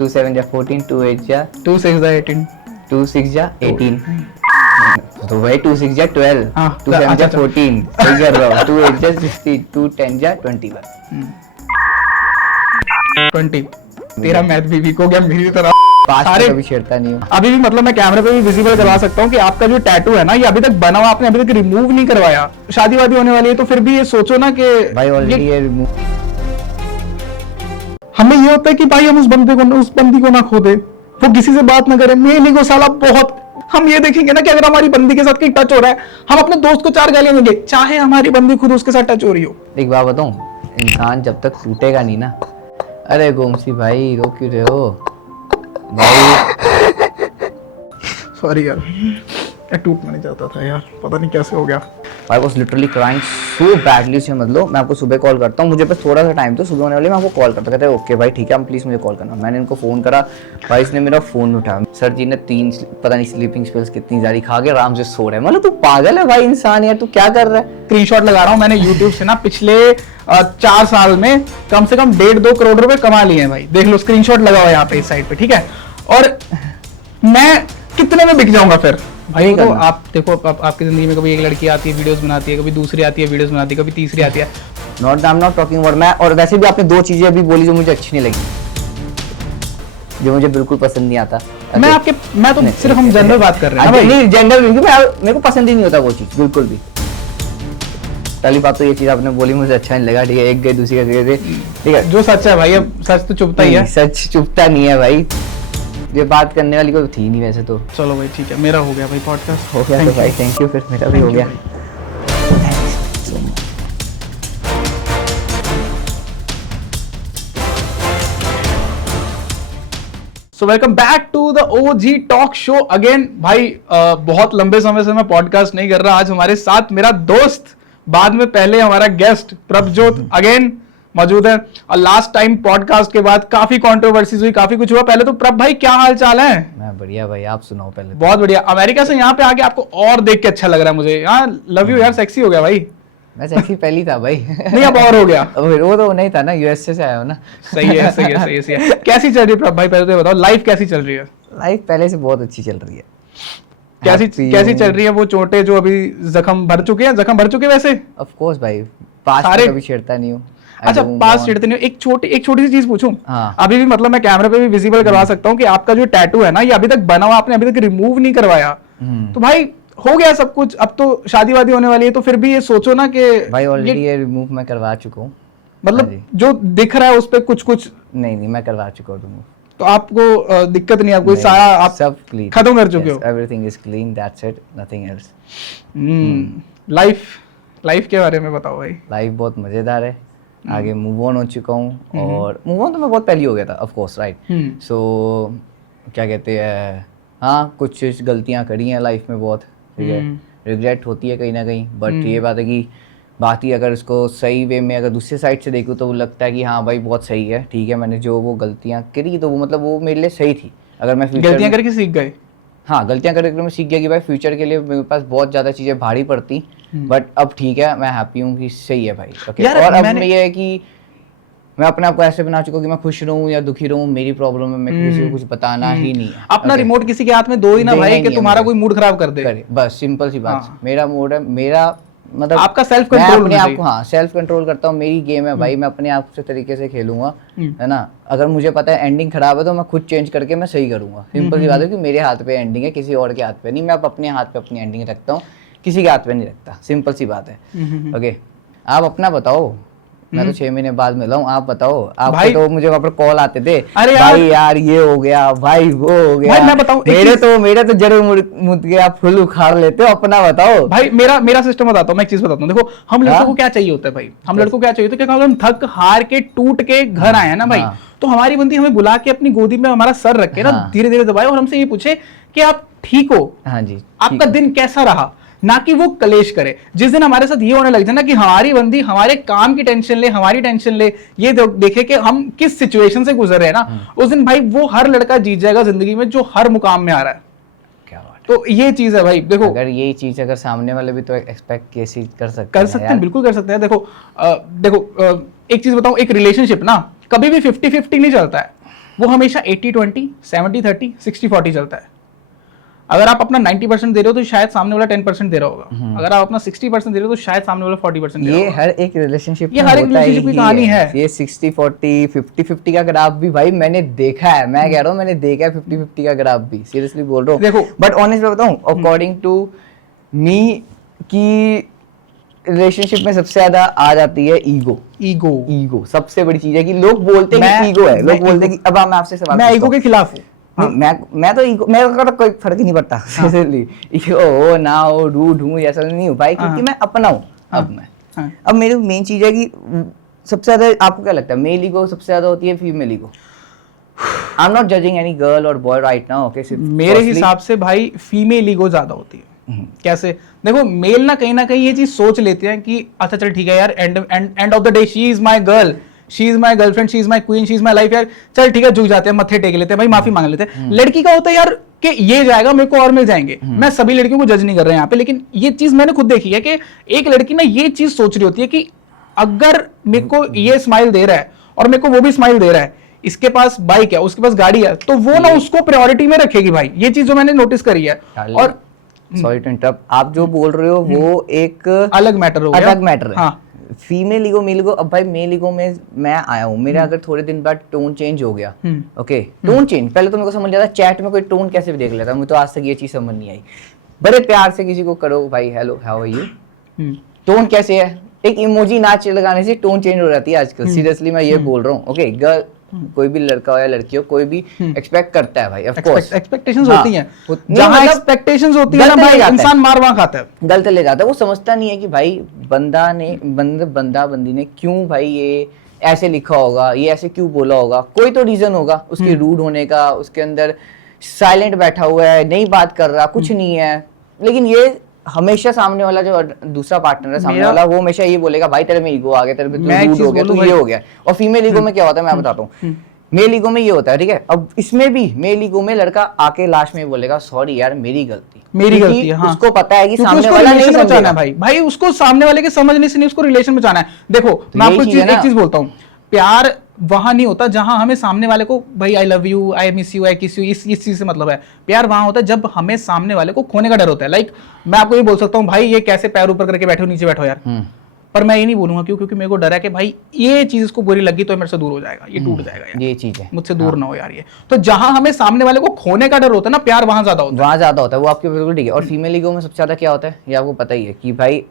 2 7 जा 14, 2 8 जा 2 6 जा 18, 2 6 जा 18, तो भाई 2 6 जा 12, हाँ, 2 7 जा अच्छा। 14, सही कर रहा हूँ, 2 8 जा 60, 2 10 जा 21। 20। तेरा मैथ भी वीक हो गया मेरी तरह। पास सारे तो कभी छेड़ता नहीं हूँ। अभी भी मतलब मैं कैमरे पे भी विजिबल करवा सकता हूँ कि आपका जो टैटू है ना ये अभी तक बना हुआ, आपने अभी तक रिमूव नहीं करवाया। शादी वादी होने वाली है तो फिर भी ये सोचो ना कि भाई ऑलरेडी ये ये remove- हमें ये होता है कि भाई हम उस बंदी को ना खो दे, वो किसी से बात ना करे। मेरे को साला बहुत हम ये देखेंगे ना कि अगर हमारी बंदी के साथ कहीं टच हो रहा है, हम अपने दोस्त को 4 गालियां देंगे, चाहे हमारी बंदी खुद उसके साथ टच हो रही हो। एक बात बताऊं, इंसान जब तक टूटेगा नहीं ना। अरे गोमसी भाई रो क्यों रहे हो भाई? सॉरी यार, मैं टूटना नहीं चाहता था यार, पता नहीं कैसे हो गया। I was literally crying so badly से, मतलब मैं आपको सुबह कॉल करता हूँ, मुझे बस थोड़ा सा टाइम तो सुबह होने वाली, मैं आपको कॉल करता, कहते हैं ओके भाई ठीक है, हम प्लीज़ मुझे कॉल करना। मैंने इनको फ़ोन करा, भाई इसने मेरा फ़ोन उठाया। सर जी ने 3 पता नहीं स्लीपिंग स्पेल्स कितनी सारी खा के आराम से सो रहे हैं। मतलब तू पागल है भाई इंसान यार, तू क्या कर रहा है? स्क्रीनशॉट लगा रहा हूँ मैंने यूट्यूब से ना, पिछले 4 साल में कम से कम 1.5-2 करोड़ रुपए कमा लिए हैं भाई। देख लो स्क्रीनशॉट लगा हुआ है यहाँ पे इस साइड पे, ठीक है। और मैं कितने में बिक जाऊंगा फिर भाई? तो आप देखो, आपकी जिंदगी में कभी एक लड़की आती है वीडियोस बनाती है, कभी दूसरी आती है वीडियोस बनाती है, कभी तीसरी आती है। Not I am not talking about मैं। और वैसे भी आपने 2 चीजें अभी बोली जो मुझे अच्छी नहीं लगी, जो मुझे बिल्कुल पसंद नहीं आता। मैं तो सिर्फ हम जनरल बात कर रहे हैं ना भाई। नहीं जनरल नहीं, मेरे को पसंद ही नहीं होता वो चीज बिल्कुल भी। पहली बात तो ये चीज आपने बोली मुझे अच्छा नहीं लगा, ठीक है, एक गई दूसरी का गए, ठीक है। जो सच है भाई, अब सच तो चुपता ही है। सच चुपता नहीं है भाई, ये बात करने वाली कोई थी नहीं वैसे तो। चलो भाई ठीक है, मेरा हो गया भाई पॉडकास्ट। हो गया तो भाई थैंक यू, फिर मेरा भी हो गया। So welcome back to the OG talk show again भाई। बहुत लंबे समय से मैं पॉडकास्ट नहीं कर रहा। आज हमारे साथ मेरा दोस्त, बाद में पहले हमारा गेस्ट प्रभजोत अगेन मौजूद है। और लास्ट टाइम पॉडकास्ट के बाद काफी कंट्रोवर्सीज हुई, काफी कुछ हुआ। पहले तो प्रभ भाई क्या हाल चाल है? मैं बढ़िया भाई, आप सुनाओ पहले। बहुत बढ़िया। अमेरिका से यहाँ पे आके आपको और देख के अच्छा लग रहा है मुझे। यहाँ लव यू यार, सेक्सी हो गया भाई। मैं सेक्सी पहले था भाई। नहीं अब और हो गया। अब वो तो नहीं था ना, यूएसए से आया हो ना। सही है सही है सही है सही है। कैसी चल रही है प्रभ भाई? पहले तो ये बताओ, लाइफ कैसी चल रही है? लाइफ पहले से बहुत अच्छी चल रही है। कैसी चल रही है? वो चोटें जो अभी जख्म भर चुके हैं वैसे? ऑफ कोर्स भाई, पास सारे कभी छेड़ता नहीं हूँ। अच्छा, पास छेड़ते नहीं हो। एक छोटी सी चीज पूछूं? हाँ। अभी भी मतलब मैं कैमरे पे भी विजिबल करवा सकता हूँ कि आपका जो टैटू है ना ये अभी तक बना हुआ, आपने अभी तक रिमूव नहीं करवाया। तो भाई हो गया सब कुछ, अब तो शादी वादी होने वाली है, तो फिर भी ये सोचो ना कि भाई ऑलरेडी ये रिमूव मैं करवा चुका हूँ। मतलब हाँ जो दिख रहा है उस पे कुछ नहीं मैं करवा चुका हूँ रिमूव। तो आपको दिक्कत नहीं है? कोई सारा आप सब क्लीन खत्म कर चुके हो? Everything is clean, that's it, nothing else. Life के बारे में बताओ भाई। लाइफ बहुत मजेदार है, आगे मूव ऑन हो चुका हूँ। और मूव ऑन तो मैं बहुत पहले हो गया था ऑफ कोर्स, राइट। सो क्या कहते हैं, हाँ कुछ गलतियाँ करी हैं लाइफ में बहुत, ठीक है, रिग्रेट होती है कहीं ना कहीं। बट ये बात है कि बात ही अगर इसको सही वे में अगर दूसरे साइड से देखूँ तो वो लगता है कि हाँ भाई बहुत सही है, ठीक है, मैंने जो वो गलतियाँ करी तो वो मतलब वो मेरे लिए सही थी। अगर मैं गलतियाँ करके सीख गए? हाँ गलतियाँ करके मैं सीख गया कि भाई फ्यूचर के लिए मेरे पास बहुत ज़्यादा चीज़ें भारी पड़ती, बट अब ठीक है, मैं हैप्पी हूँ कि सही है भाई। ओके, और अब मैं ये है कि मैं अपने आप को ऐसे बना चुका हूँ कि मैं खुश रहूँ या दुखी रहूँ, मेरी प्रॉब्लम है, मैं किसी को कुछ बताना ही नहीं है। अपना रिमोट किसी के हाथ में दो ही ना भाई कि तुम्हारा कोई मूड खराब कर दे। बस सिंपल सी बात। मेरा मूड है, मेरा मतलब आपका सेल्फ कंट्रोल। अपने आप को हाँ सेल्फ कंट्रोल करता हूँ, मेरी गेम है भाई, मैं अपने आप से तरीके से खेलूंगा, है ना। अगर मुझे पता है एंडिंग खराब है तो मैं खुद चेंज करके मैं सही करूंगा। सिंपल सी बात है कि मेरे हाथ पे एंडिंग है, किसी और के हाथ पे नहीं। मैं अपने हाथ पे अपनी एंडिंग रखता हूँ, किसी के हाथ पे नहीं रखता। सिंपल सी बात है। ओके, आप अपना बताओ। मैं तो 6 महीने बाद मिला हूँ, आप बताओ। आपके तो मुझे वहाँ पर कॉल आते थे, अरे भाई यार ये हो गया, भाई वो हो गया। भाई मैं बताऊं, मेरे तो जड़ मुद गया, फुल उखाड़ लेते हो। अपना बताओ भाई। मेरा सिस्टम बताता हूँ, मैं एक चीज बताता हूँ। देखो हम लड़कों को क्या चाहिए होता है भाई, हम लड़कों को क्या चाहिए होता है कि हम थक हार के टूट के घर आए हैं ना भाई, तो हमारी बंदी हमें बुला के अपनी गोदी में हमारा सर रखे ना, धीरे धीरे दबाए और हमसे ये पूछे कि आप ठीक हो? हाँ जी, आपका दिन कैसा रहा, ना कि वो कलेश करे। जिस दिन हमारे साथ ये होने लग जाए ना कि हमारी बंदी हमारे काम की टेंशन ले, हमारी टेंशन ले, ये देखे कि हम किस सिचुएशन से गुजर रहे हैं ना, उस दिन भाई वो हर लड़का जीत जाएगा जिंदगी में जो हर मुकाम में आ रहा है। क्या बात। तो ये चीज है भाई। देखो अगर ये चीज अगर सामने वाले भी तो एक्सपेक्ट कैसे कर सकते हैं, बिल्कुल कर सकते हैं। देखो एक चीज बताऊं, एक रिलेशनशिप ना कभी भी 50-50 नहीं चलता है। वो हमेशा 80-20, 70-30, 60-40 चलता है। अगर आप अपना 90% दे रहे हो तो शायद सामने वाला 10% दे रहा होगा, अगर आप अपना 60% दे रहे हो तो शायद सामने वाला 40% दे रहा होगा। हर एक रिलेशनशिप ये हर एक रिलेशनशिप की कहानी है। ये 60-40, 50-50 का ग्राफ भी भाई मैंने देखा है, मैं कह रहा हूँ मैंने देखा है 50-50 का ग्राफ भी, सीरियसली बोल रहा हूँ। देखो, बट ऑनेस्ट में बताऊँ, अकॉर्डिंग टू मी की रिलेशनशिप में सबसे ज्यादा आ जाती है ईगो सबसे बड़ी चीज है। कि लोग बोलते हैं कि ईगो है, लोग बोलते हैं कि अब मैं आपसे सवाल मैं ईगो के खिलाफ हूँ। नहीं, मैं तो ईगो, मेरे को तो कोई फर्क ही नहीं पड़ता सीरियसली, ईगो हो ना हो, रूड हूँ, ऐसा नहीं हूँ भाई, क्योंकि मैं अपना हूँ। अब मेरी मेन चीज है कि सबसे ज्यादा आपको क्या लगता है मेल ईगो सबसे ज्यादा होती है female ego? I am not judging any girl और बॉय राइट नाउ, ओके, मेरे हिसाब से भाई फीमेल ईगो ज्यादा होती है। कैसे? देखो, मेल ना कहीं ये चीज सोच लेते हैं कि अच्छा चल ठीक है यार, end of the day she is my girl, she is my girlfriend, she is my queen, she is my life, यार चल ठीक है, झुक जाते हैं, मत्थे टेक लेते हैं भाई, माफी मांग लेते हैं। लड़की का होता है यार कि ये जाएगा, मेरे को और मिल जाएंगे। मैं सभी लड़कियों को जज नहीं कर रहा यहाँ पे, लेकिन ये चीज मैंने खुद देखी है कि एक लड़की ना ये चीज सोच रही होती है कि अगर मेरे को ये स्माइल दे रहा है और मेरे को वो भी स्माइल दे रहा है, इसके पास बाइक है, उसके पास गाड़ी है, तो वो ना उसको प्रायोरिटी में रखेगी भाई। ये चीज जो मैंने नोटिस करी है। और सॉरी टू इंटरप्ट, आप जो बोल रहे हो वो एक अलग मैटर हो गया, अलग मैटर है। हाँ। फीमेल ईगो मेल ईगो, अब भाई मेल ईगो में मैं आया हूँ, मेरा अगर थोड़े दिन बाद टोन चेंज हो गया, ओके, टोन चेंज, पहले तो मेरे को समझ जाता चैट में कोई टोन कैसे भी देख लेता, मुझे तो आज तक ये चीज समझ नहीं आई। बड़े प्यार से किसी को करो भाई, hello how are you, tone कैसे है, एक इमोजी नाच लगाने से टोन चेंज हो जाती है आजकल, सीरियसली मैं ये बोल रहा हूँ। ओके, गर्ल कोई भी लड़का हो या लड़की हो, कोई भी एक्सपेक्ट करता है भाई, ऑफ कोर्स एक्सपेक्टेशंस होती हैं, जहां एक्सपेक्टेशंस होती है ना भाई, इंसान मार वहां खाता है, गलत ले जाता है। वो समझता नहीं है कि भाई बंदा बंदी ने क्यों भाई ये ऐसे लिखा होगा, ये ऐसे क्यों बोला होगा, कोई तो रीजन होगा उसके रूड होने का, उसके अंदर साइलेंट बैठा हुआ है, नहीं बात कर रहा, कुछ नहीं है। लेकिन ये हमेशा सामने वाला जो दूसरा पार्टनर है सामने वाला, वो हमेशा ये बोलेगा भाई तेरे में ईगो आ गया, तेरे में रूड हो गया, तो ये हो गया। और फीमेल ईगो में क्या होता है मैं बताता हूँ। मेल ईगो में ये होता है, ठीक है, अब इसमें भी मेल ईगो में लड़का आके लास्ट में बोलेगा सॉरी यार मेरी गलती है, हाँ। उसको पता है कि सामने वाला नहीं समझेगा भाई, उसको सामने वाले के समझने से नहीं, उसको रिलेशन बचाना है। देखो मैं आपको एक चीज बोलता हूँ, प्यार वहां नहीं होता जहां हमें सामने वाले को भाई I love you, I miss you, I kiss you, इस चीज से मतलब है। प्यार वहां होता है जब हमें सामने वाले को खोने का डर होता है। लाइक मैं आपको ये बोल सकता हूँ भाई ये कैसे पैर ऊपर करके बैठो, नीचे बैठो यार, पर मैं ये नहीं बोलूंगा क्यों, क्योंकि मेरे को डर है कि भाई ये चीज इसको बुरी लगी तो मेरे से दूर हो जाएगा, ये टूट जाएगा यार, ये चीज है मुझसे दूर ना हो यार। ये तो जहां हमें सामने वाले को खोने का डर होता है ना, प्यार वहां ज्यादा होता है, वहां ज्यादा होता है। वो आपके बिल्कुल ठीक है। और फीमेल ईगो में सबसे ज्यादा क्या होता है ये आपको पता ही है कि भाई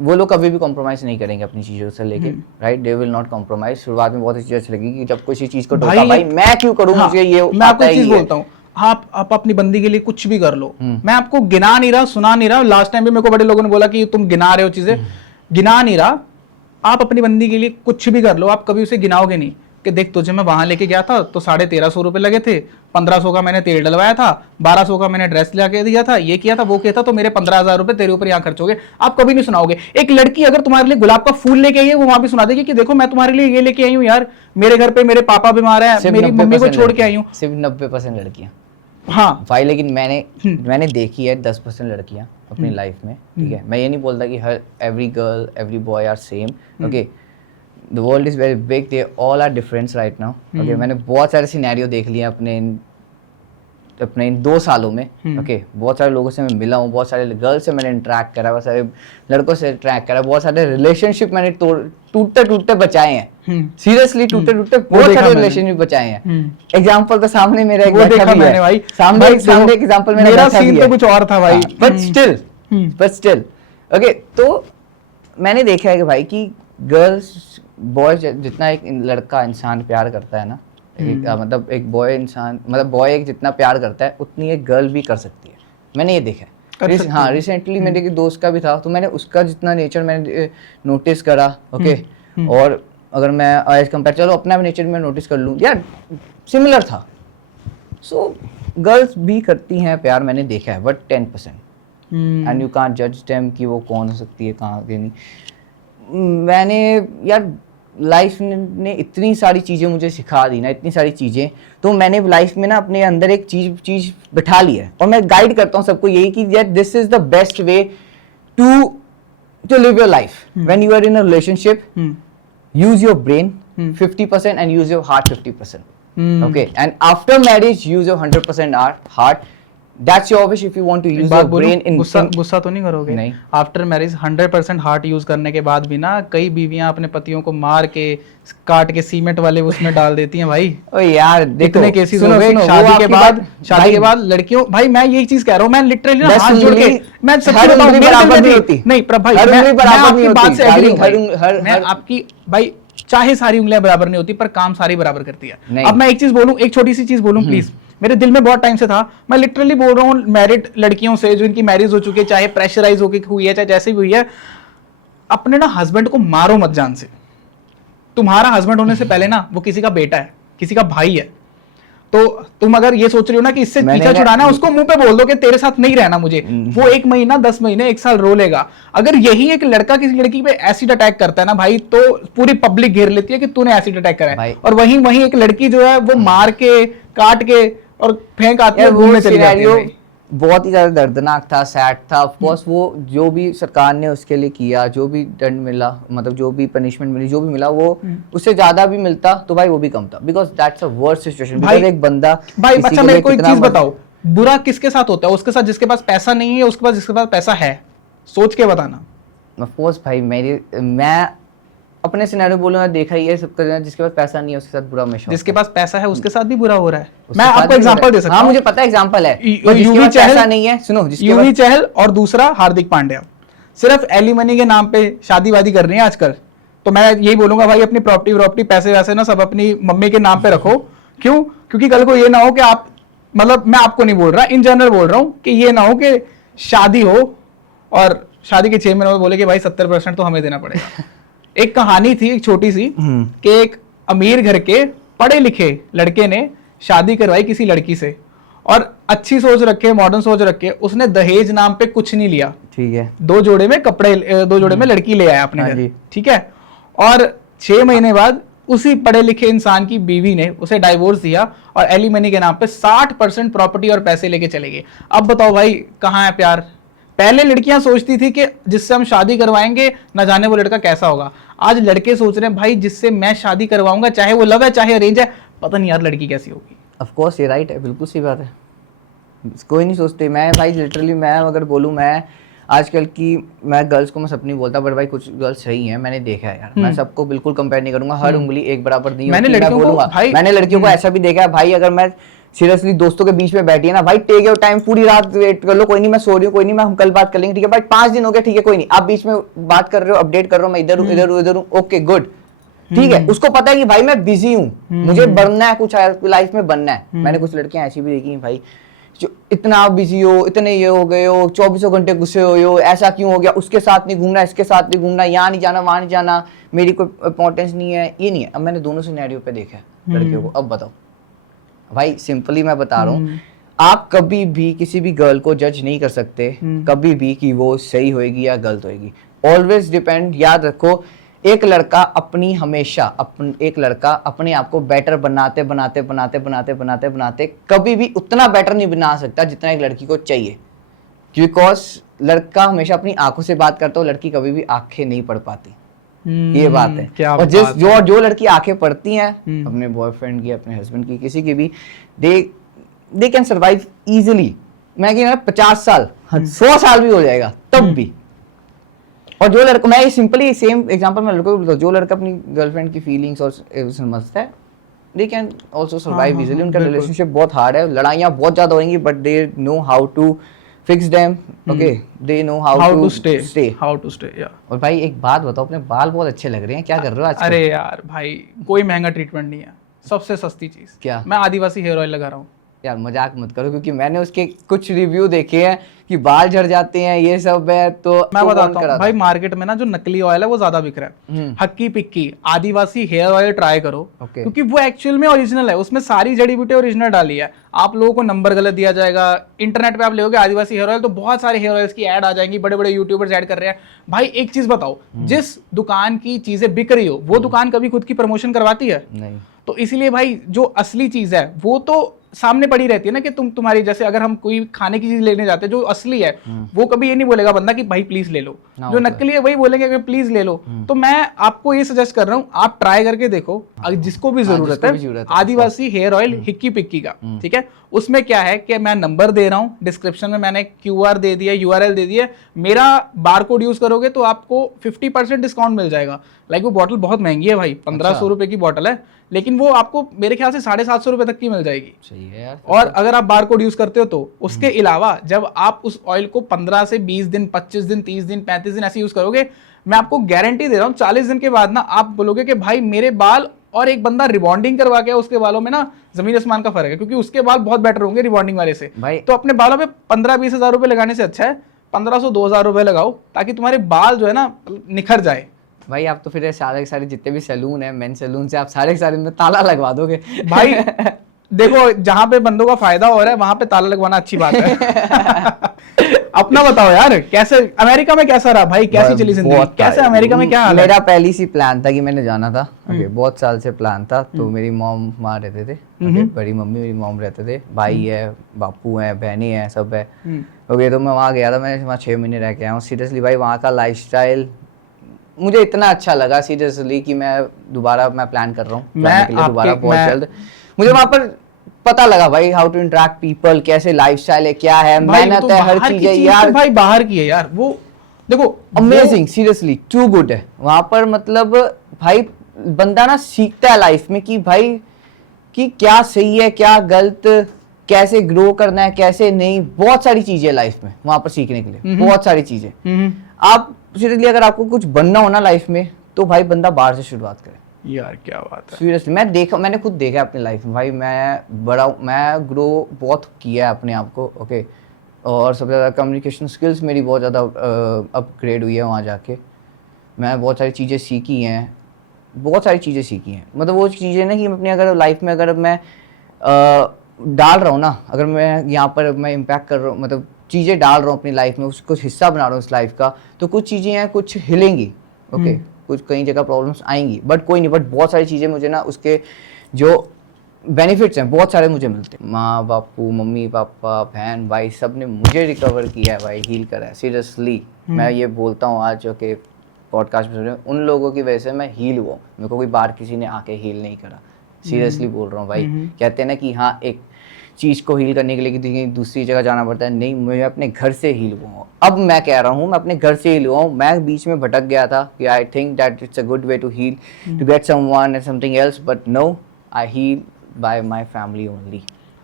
वो लोग कभी भी कॉम्प्रोमाइज नहीं करेंगे अपनी चीजों से लेके, right, they will not compromise. शुरुआत में बहुत अच्छी लगेगी कि जब किसी चीज को टोका भाई मैं क्यों करूं, मुझे ये मैं आपको एक चीज बोलता हूँ, आप अपनी बंदी के लिए कुछ भी कर लो, मैं आपको गिना नहीं रहा, सुना नहीं रहा। लास्ट टाइम भी मेरे को बड़े लोगों ने बोला कि तुम गिना रहे हो चीजें, गिना नहीं रहा। आप अपनी बंदी के लिए कुछ भी कर लो, आप कभी उसे गिनाओगे नहीं कि देख तुझे मैं वहां लेके गया था तो 1350 रुपए लगे थे, 1500 का मैंने तेल डलवाया था, 1200 का मैंने ड्रेस ला के दिया था, ये किया था वो किया था, तो मेरे 15,000 रुपए तेरे ऊपर यहाँ खर्च हो गए। आप कभी नहीं सुनाओगे। एक लड़की अगर तुम्हारे लिए गुलाब का फूल लेके आई है, वो वहां भी सुना देगी कि देखो मैं तुम्हारे लिए ये लेके आई हूँ यार, मेरे घर पे मेरे पापा बीमार है, मेरी मम्मी को छोड़ के आई हूँ। सिर्फ 90% लड़कियां, हाँ भाई, लेकिन मैंने देखी है 10% लड़कियां अपनी लाइफ में, ठीक है। मैं ये नहीं बोलता कि हर every girl every boy are same, okay, the world is very big, they all are different right now, okay. मैंने बहुत सारे सिनेरियो देख लिए अपने इन 2 सालों में, ओके। बहुत सारे लोगों से मैं मिला हूँ, बहुत सारे गर्ल से मैंने इंटरेक्ट करा, बहुत सारे लड़कों से इंटरेक्ट करा, बहुत सारे रिलेशनशिप मैंने टूटते बचाए हैं, सीरियसली टूटते बहुत सारे रिलेशनशिप बचाए हैं। एग्जांपल तो सामने मेरा एक बैठा भी है भाई, सामने एग्जांपल मेरा बैठा भी है, तो कुछ और था भाई, बट स्टिल ओके। तो मैंने देखा है कि भाई कि गर्ल्स बॉय जितना एक लड़का इंसान प्यार करता है ना, मतलब एक बॉय इंसान, मतलब बॉय एक जितना प्यार करता है उतनी एक गर्ल भी कर सकती है। मैंने ये देखा है। हाँ, रिसेंटली मेरे एक दोस्त का भी था, तो मैंने उसका जितना नेचर मैंने नोटिस करा, ओके। और अगर मैं एज कंपेयर, चलो अपना भी नेचर में नोटिस कर लूँ यार, सिमिलर था। सो गर्ल्स भी करती हैं प्यार, मैंने देखा है, बट 10%, एंड यू कांट जज देम कि वो कौन हो सकती है कहाँ के नहीं। मैंने यार लाइफ ने इतनी सारी चीज़ें मुझे सिखा दी ना, इतनी सारी चीज़ें, तो मैंने लाइफ में ना अपने अंदर एक चीज़ बिठा ली है। और मैं गाइड करता हूँ सबको यही कि यार this is the best way to live your life when you are in a relationship. Use your brain 50% and use your heart 50%। Okay, and after marriage, use your 100% heart. That's your wish if you want to use बात your बोलूं, brain in. गुस्सा तो नहीं करोगे? नहीं। After marriage 100% heart use करने के बाद भी ना कई बीवियां अपने पतियों को मार के काट के सीमेंट वाले उसमें डाल देती हैं भाई। ओ यार देखो, इतने केसेस हो सुनो, गए सुनो, वो शादी के आपकी बाद, बात- शादी भाई, के बाद लड़कियों, भाई मैं यही चीज कह रहा हूँ, मैं लिटरली बस हाथ जोड़ के उंगली- मैं सच्ची हर बताऊं, उंगली मेरे दिल बराबर में नहीं थी। होती। नहीं प्रभ भाई, हर मैं उंगली बराबर आपकी नहीं बात होती। से एग्री हूं भाई। हर- मैं आपकी भाई, चाहे सारी उंगलियां बराबर नहीं होती पर काम सारी बराबर करती है। नहीं। अब मैं एक चीज बोलूं, एक छोटी सी चीज बोलूं प्लीज, मेरे दिल में बहुत टाइम से था, मैं लिटरली बोल रहा हूँ मैरिड लड़कियों से जो इनकी मैरिज हो चुकी है, चाहे प्रेशराइज होके हुई है चाहे जैसे भी हुई है, अपने ना हस्बैंड को मारो मत जान से। तुम्हारा हस्बैंड होने से पहले ना वो किसी का बेटा है, किसी का भाई है। तो तुम अगर ये सोच रही हो ना कि इससे मैंने पीछा ना- छुड़ाना है, उसको मुंह पे बोल दो कि तेरे साथ नहीं रहना मुझे। वो 1 महीना 10 महीने 1 साल रो लेगा। अगर यही एक लड़का किसी लड़की पे एसिड अटैक करता है ना भाई, तो पूरी पब्लिक घेर लेती है कि तूने एसिड अटैक करा है। भाई- और वहीं वहीं एक लड़की जो है वो मार के काट के और फेंक आती है, यार वो घूमने चली जाती है सिनेरियो भाई। बहुत ही ज्यादा दर्दनाक था, सैड था। ऑफ कोर्स वो जो भी सरकार ने उसके लिए किया, जो भी दंड मिला, मतलब जो भी पनिशमेंट मिली, जो भी मिला, वो उससे ज्यादा भी मिलता तो भाई वो भी कम था, because that's a worst situation. भाई- बिकॉज एक बंदा भाई किसी अच्छा के मेरे लिए को एक कितना चीज बताओ, बुरा किसके साथ होता है? उसके साथ जिसके पास पैसा नहीं है या उसके पास जिसके पास पैसा है? सोच के बताना। ऑफ कोर्स भाई, मैं अपने सिनेरियो बोलूंगा, देखा ही है सबका, जिसके पास पैसा नहीं है उसके साथ बुरा हमेशा जिसके पास पैसा है उसके साथ भी बुरा हो रहा है। उसके मैं साथ आपको भी एग्जांपल बुरा दे है। सकता हाँ हूँ। मुझे पता है एग्जांपल है, यू- पर जिसके यूवी पास चहल- पैसा नहीं है, सुनो, जिसके यूवी पास चहल और दूसरा हार्दिक पांड्या सिर्फ एलिमनी के नाम पे शादी वादी कर रही है आजकल। तो मैं यही बोलूंगा भाई, अपनी प्रॉपर्टी पैसे वैसे ना सब अपनी मम्मी के नाम पे रखो। क्यों? क्योंकि कल को ये ना हो कि आप, मतलब मैं आपको नहीं बोल रहा, इन जनरल बोल रहा हूँ कि ये ना हो कि शादी हो और शादी के 6 महीने में बोले कि भाई 70% तो हमें देना पड़ेगा। एक कहानी थी एक छोटी सी कि एक अमीर घर के पढ़े लिखे लड़के ने शादी करवाई किसी लड़की से, और अच्छी सोच रखे, मॉडर्न सोच रखे, उसने दहेज नाम पे कुछ नहीं लिया। ठीक है, 2 जोड़े में कपड़े, 2 जोड़े में लड़की ले आया अपने हाँ घर, जी। ठीक है। और 6 महीने बाद उसी पढ़े लिखे इंसान की बीवी ने उसे डाइवोर्स दिया और एलिमनी के नाम पे 60% प्रॉपर्टी और पैसे लेके चले गए। अब बताओ भाई, कहाँ है प्यार? पहले लड़कियां सोचती थी कि जिससे हम शादी करवाएंगे न जाने वो लड़का कैसा होगा। आज लड़के सोच रहे हैं भाई जिससे मैं शादी करवाऊंगा, चाहे वो लव है चाहे अरेंज है, पता नहीं यार लड़की कैसी होगी। ऑफ कोर्स ये राइट है, बिल्कुल सही बात है। कोई नहीं सोचते। मैं भाई लिटरली, मैं अगर बोलूँ, मैं आजकल की, मैं गर्ल्स को मैं सब नहीं बोलता, बट भाई कुछ गर्ल्स सही हैं, मैंने देखा है यार। मैं सबको बिल्कुल कंपेयर नहीं करूंगा, हर उंगली एक बराबर नहीं मैंने होती। लड़कियों को बोलूंगा, भाई- मैंने लड़कियों को ऐसा भी देखा है भाई, अगर मैं सीरियसली दोस्तों के बीच में बैठी है ना भाई, टेक योर टाइम, पूरी रात वेट कर लो, कोई नहीं मैं सो रही हूँ, कोई नहीं मैं, हम कल बात कर लेंगे, ठीक है भाई, 5 दिन हो गए, ठीक है कोई नहीं, आप बीच में बात कर रहे हो, अपडेट कर रहे हो, मैं इधर हूँ इधर हूँ इधर हूँ, ओके गुड, ठीक है। उसको पता है कि भाई मैं बिजी हूँ, मुझे बनना है, कुछ लाइफ में बनना है। मैंने कुछ लड़कियां ऐसी भी देखी हैं भाई, जो इतना बिजी हो, इतने ये हो गए हो, 24 घंटे गुस्से हो, ऐसा क्यों हो गया, उसके साथ नहीं घूमना, इसके साथ नहीं घूमना, यहाँ नहीं जाना, वहां नहीं जाना, मेरी कोई इंपॉर्टेंस नहीं है, ये नहीं है। अब मैंने दोनों सिनेरियो पे देखा है लड़कियों को। अब बताओ भाई, सिंपली मैं बता रहा हूँ, आप कभी भी किसी भी गर्ल को जज नहीं कर सकते कभी भी कि वो सही होएगी या गलत होएगी। ऑलवेज डिपेंड, याद रखो, एक लड़का एक लड़का अपने आप को बेटर बनाते बनाते बनाते बनाते बनाते बनाते कभी भी उतना बेटर नहीं बना सकता जितना एक लड़की को चाहिए, बिकॉज लड़का हमेशा अपनी आंखों से बात करता है, लड़की कभी भी आंखें नहीं पढ़ पाती। ये बात है। क्या और बात है। जो लड़की आंखें पढ़ती हैं अपने बॉयफ्रेंड की, अपने हस्बैंड की, किसी की भी, दे कैन सर्वाइव इजिली। मैं कह 50 साल 100 साल भी हो जाएगा तब भी। और जो लड़का, मैं सिंपली सेम एग्जांपल में लड़कों को बोलता हूँ, जो लड़का अपनी गर्लफ्रेंड की फीलिंग्स और समझता है, they can also survive easily. उनका रिलेशनशिप बहुत हार्ड है, लड़ाइयाँ बहुत ज्यादा होंगी, but they know how to fix them, okay, they know how to stay. Yeah. और भाई एक बात बताओ, अपने बाल बहुत अच्छे लग रहे हैं, क्या कर रहे हो आजकल? अरे यार भाई, कोई महंगा ट्रीटमेंट नहीं है, सबसे सस्ती चीज। क्या? मैं आदिवासी हेयर ऑयल लगा रहा हूँ। यार मजाक मत करो, क्योंकि मैंने उसके कुछ रिव्यू देखे हैं कि बाल झड़ जाते हैं, ये सब है। तो मैं तो बताता कौन हूँ करा भाई, था? मार्केट में ना जो नकली ऑयल है वो ज्यादा बिक रहा है। हक्की पिक्की आदिवासी हेयर ऑयल ट्राई करो, Okay. क्योंकि वो एक्चुअल में ओरिजिनल है, उसमें सारी जड़ी बूटी ओरिजिनल डाली है। आप लोगों को नंबर गलत दिया जाएगा, इंटरनेट पे आप लेोगे आदिवासी हेयर ऑयल तो बहुत सारे हेयर ऑयल्स की ऐड आ जाएंगी, बड़े बड़े यूट्यूबर्स ऐड कर रहे हैं। भाई एक चीज बताओ, जिस दुकान की चीजें बिक रही हो वो दुकान कभी खुद की प्रमोशन करवाती है? नहीं। तो इसीलिए भाई जो असली चीज है वो तो सामने पड़ी रहती है ना, कि तुम्हारी जैसे अगर हम कोई खाने की चीज लेने जाते हैं जो असली है, वो कभी ये नहीं बोलेगा बंदा कि भाई प्लीज ले लो, जो नकली है वही बोलेंगे कि प्लीज ले लो। तो मैं आपको ये सजेस्ट कर रहा हूँ, आप ट्राई करके देखो, अगर जिसको भी जरूरत है, आदिवासी हेयर ऑयल हिक्की पिक्की का, ठीक है। उसमें क्या है कि मैं नंबर दे रहा हूँ, डिस्क्रिप्शन में मैंने QR दे दिया, URL दे दिया, मेरा बारकोड यूज करोगे तो आपको 50% डिस्काउंट मिल जाएगा। लाइक वो बॉटल बहुत महंगी है भाई, 1500 रुपए की बॉटल है, लेकिन वो आपको मेरे ख्याल से 750 रुपए तक की मिल जाएगी। सही है यार। और अगर आप बारकोड यूज करते हो तो उसके अलावा जब आप उस ऑयल को 15 से 20 दिन, 25 दिन, 30 दिन, 35 दिन ऐसे यूज करोगे, मैं आपको गारंटी दे रहा हूँ 40 दिन के बाद ना आप बोलोगे कि भाई मेरे बाल, और एक बंदा रिबॉन्डिंग करवा के उसके बालों में ना जमीन आसमान का फर्क है, क्योंकि उसके बाल बहुत बेटर होंगे रिबॉन्डिंग वाले से भाई। तो अपने बालों पे 15-20 हजार रुपए लगाने से अच्छा है 1500-2000 रुपए लगाओ, ताकि तुम्हारे बाल जो है ना निखर जाए। भाई आप तो फिर सारे के सारे जितने भी सैलून है, मेन सैलून से आप सारे के सारे में ताला लगवा दोगे भाई। देखो जहां पे बंदों का फायदा हो रहा है वहां पे ताला लगवाना अच्छी बात है। अपना बताओ यार, कैसे अमेरिका में कैसा रहा भाई, कैसी चली जिंदगी, कैसे अमेरिका में क्या हाल है? मेरा पहली सी प्लान था कि मैंने जाना था, बहुत साल से प्लान था। तो मेरी मॉम वहाँ रहते थे, बड़ी मम्मी मेरी मॉम रहते थे, भाई है, बापू है, बहनें हैं, सब है। ओके, तो मैं वहाँ गया था, मैं वहाँ 6 महीने रह के आया हूँ। सीरियसली भाई वहाँ का लाइफस्टाइल मुझे इतना अच्छा लगा सीरियसली कि मैं दोबारा प्लान कर रहा हूँ जाने के लिए दोबारा बहुत जल्द। मुझे वहाँ पर पता लगा भाई हाउ टू इंटरेक्ट पीपल, कैसे लाइफस्टाइल है, क्या है, मेहनत है, हर चीज है यार। भाई बाहर की है यार वो, देखो अमेजिंग, सीरियसली टू गुड है वहाँ पर। मतलब भाई बंदा ना सीखता है लाइफ में कि भाई कि क्या सही है क्या गलत, कैसे ग्रो करना है कैसे नहीं, बहुत सारी चीजें लाइफ में वहाँ पर सीखने के लिए, बहुत सारी चीजें। आप सीरियसली अगर आपको कुछ बनना हो ना लाइफ में, तो भाई बंदा बाहर से शुरुआत करे यार। क्या बात है, सीरियसली मैंने खुद देखा अपनी लाइफ में भाई। मैं ग्रो बहुत किया है अपने आप को, ओके। और सबसे ज़्यादा कम्युनिकेशन स्किल्स मेरी बहुत ज़्यादा अपग्रेड हुई है वहाँ जाके। मैं बहुत सारी चीज़ें सीखी हैं, बहुत सारी चीज़ें सीखी हैं। मतलब वो चीज़ें ना कि अपनी अगर लाइफ में अगर मैं डाल रहा हूँ ना, अगर मैं यहाँ पर मैं इम्पैक्ट कर रहा हूँ, मतलब चीज़ें डाल रहा हूँ अपनी लाइफ में, उसको हिस्सा बना रहा हूँ इस लाइफ का, तो कुछ चीज़ें हैं कुछ हिलेंगी, ओके, कुछ कई जगह प्रॉब्लम्स आएंगी, बट कोई नहीं, बट बहुत सारी चीज़ें मुझे ना उसके जो बेनिफिट्स हैं बहुत सारे मुझे मिलते हैं। माँ बापू, मम्मी पापा, बहन भाई, सब ने मुझे रिकवर किया है भाई, हील करा है सीरियसली। मैं ये बोलता हूँ आज, ओके, पॉडकास्ट में उन लोगों की वजह से मैं हील हुआ। मेरे को कोई बाहर किसी ने आके हील नहीं करा, सीरियसली बोल रहा हूँ भाई। कहते हैं ना कि हाँ एक चीज़ को हील करने के लिए कहीं दूसरी जगह जाना पड़ता है, नहीं, मैं अपने घर से हील हुआ हूँ। अब मैं कह रहा हूँ मैं अपने घर से हील हुआ हूँ। मैं बीच में भटक गया था कि I think that it's a good way to heal, to get someone and something else, but no, I heal by my family only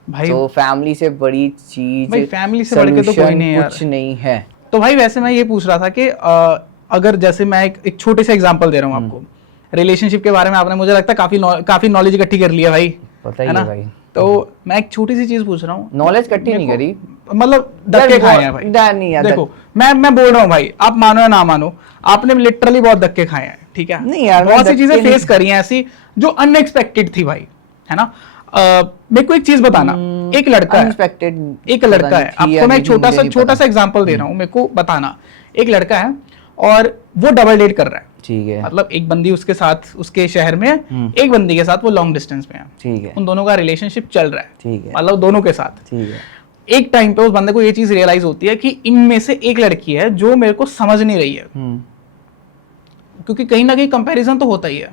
भाई। तो फैमिली से बड़ी चीज भाई, फैमिली से बढ़ के तो कोई नहीं है, कुछ नहीं है। तो भाई वैसे मैं ये पूछ रहा था कि अगर जैसे मैं एक छोटे से एग्जांपल दे रहा हूँ आपको, रिलेशनशिप के बारे में आपने मुझे लगता है काफी नॉलेज इकट्ठी कर लिया भाई, पता ही है भाई। तो मैं एक छोटी सी चीज पूछ रहा हूँ, नॉलेज इकट्ठी नहीं करी, मतलब धक्के खाए हैं भाई। नहीं यार, देखो मैं बोल रहा हूँ भाई, आप मानो या ना मानो, आपने लिटरली बहुत धक्के खाए हैं, ठीक है? नहीं यार, बहुत सी चीजें फेस करी हैं ऐसी जो अनएक्सपेक्टेड थी भाई, है ना? मेरे को एक चीज बताना, एक लड़का है, एक लड़का है, आपको मैं एक छोटा सा एग्जांपल दे रहा हूँ, मेरे को बताना। एक लड़का है और वो डबल डेट कर रहा है, ठीक है? मतलब एक बंदी उसके साथ उसके शहर में है, एक बंदी के साथ वो लॉन्ग डिस्टेंस में है, ठीक है? उन दोनों का रिलेशनशिप चल रहा है, ठीक है? मतलब दोनों के साथ, ठीक है? एक टाइम पे उस बंदे को ये चीज रियलाइज होती है कि इनमें से एक लड़की है जो मेरे को समझ नहीं रही है, क्योंकि कहीं ना कहीं कंपैरिजन तो होता ही है,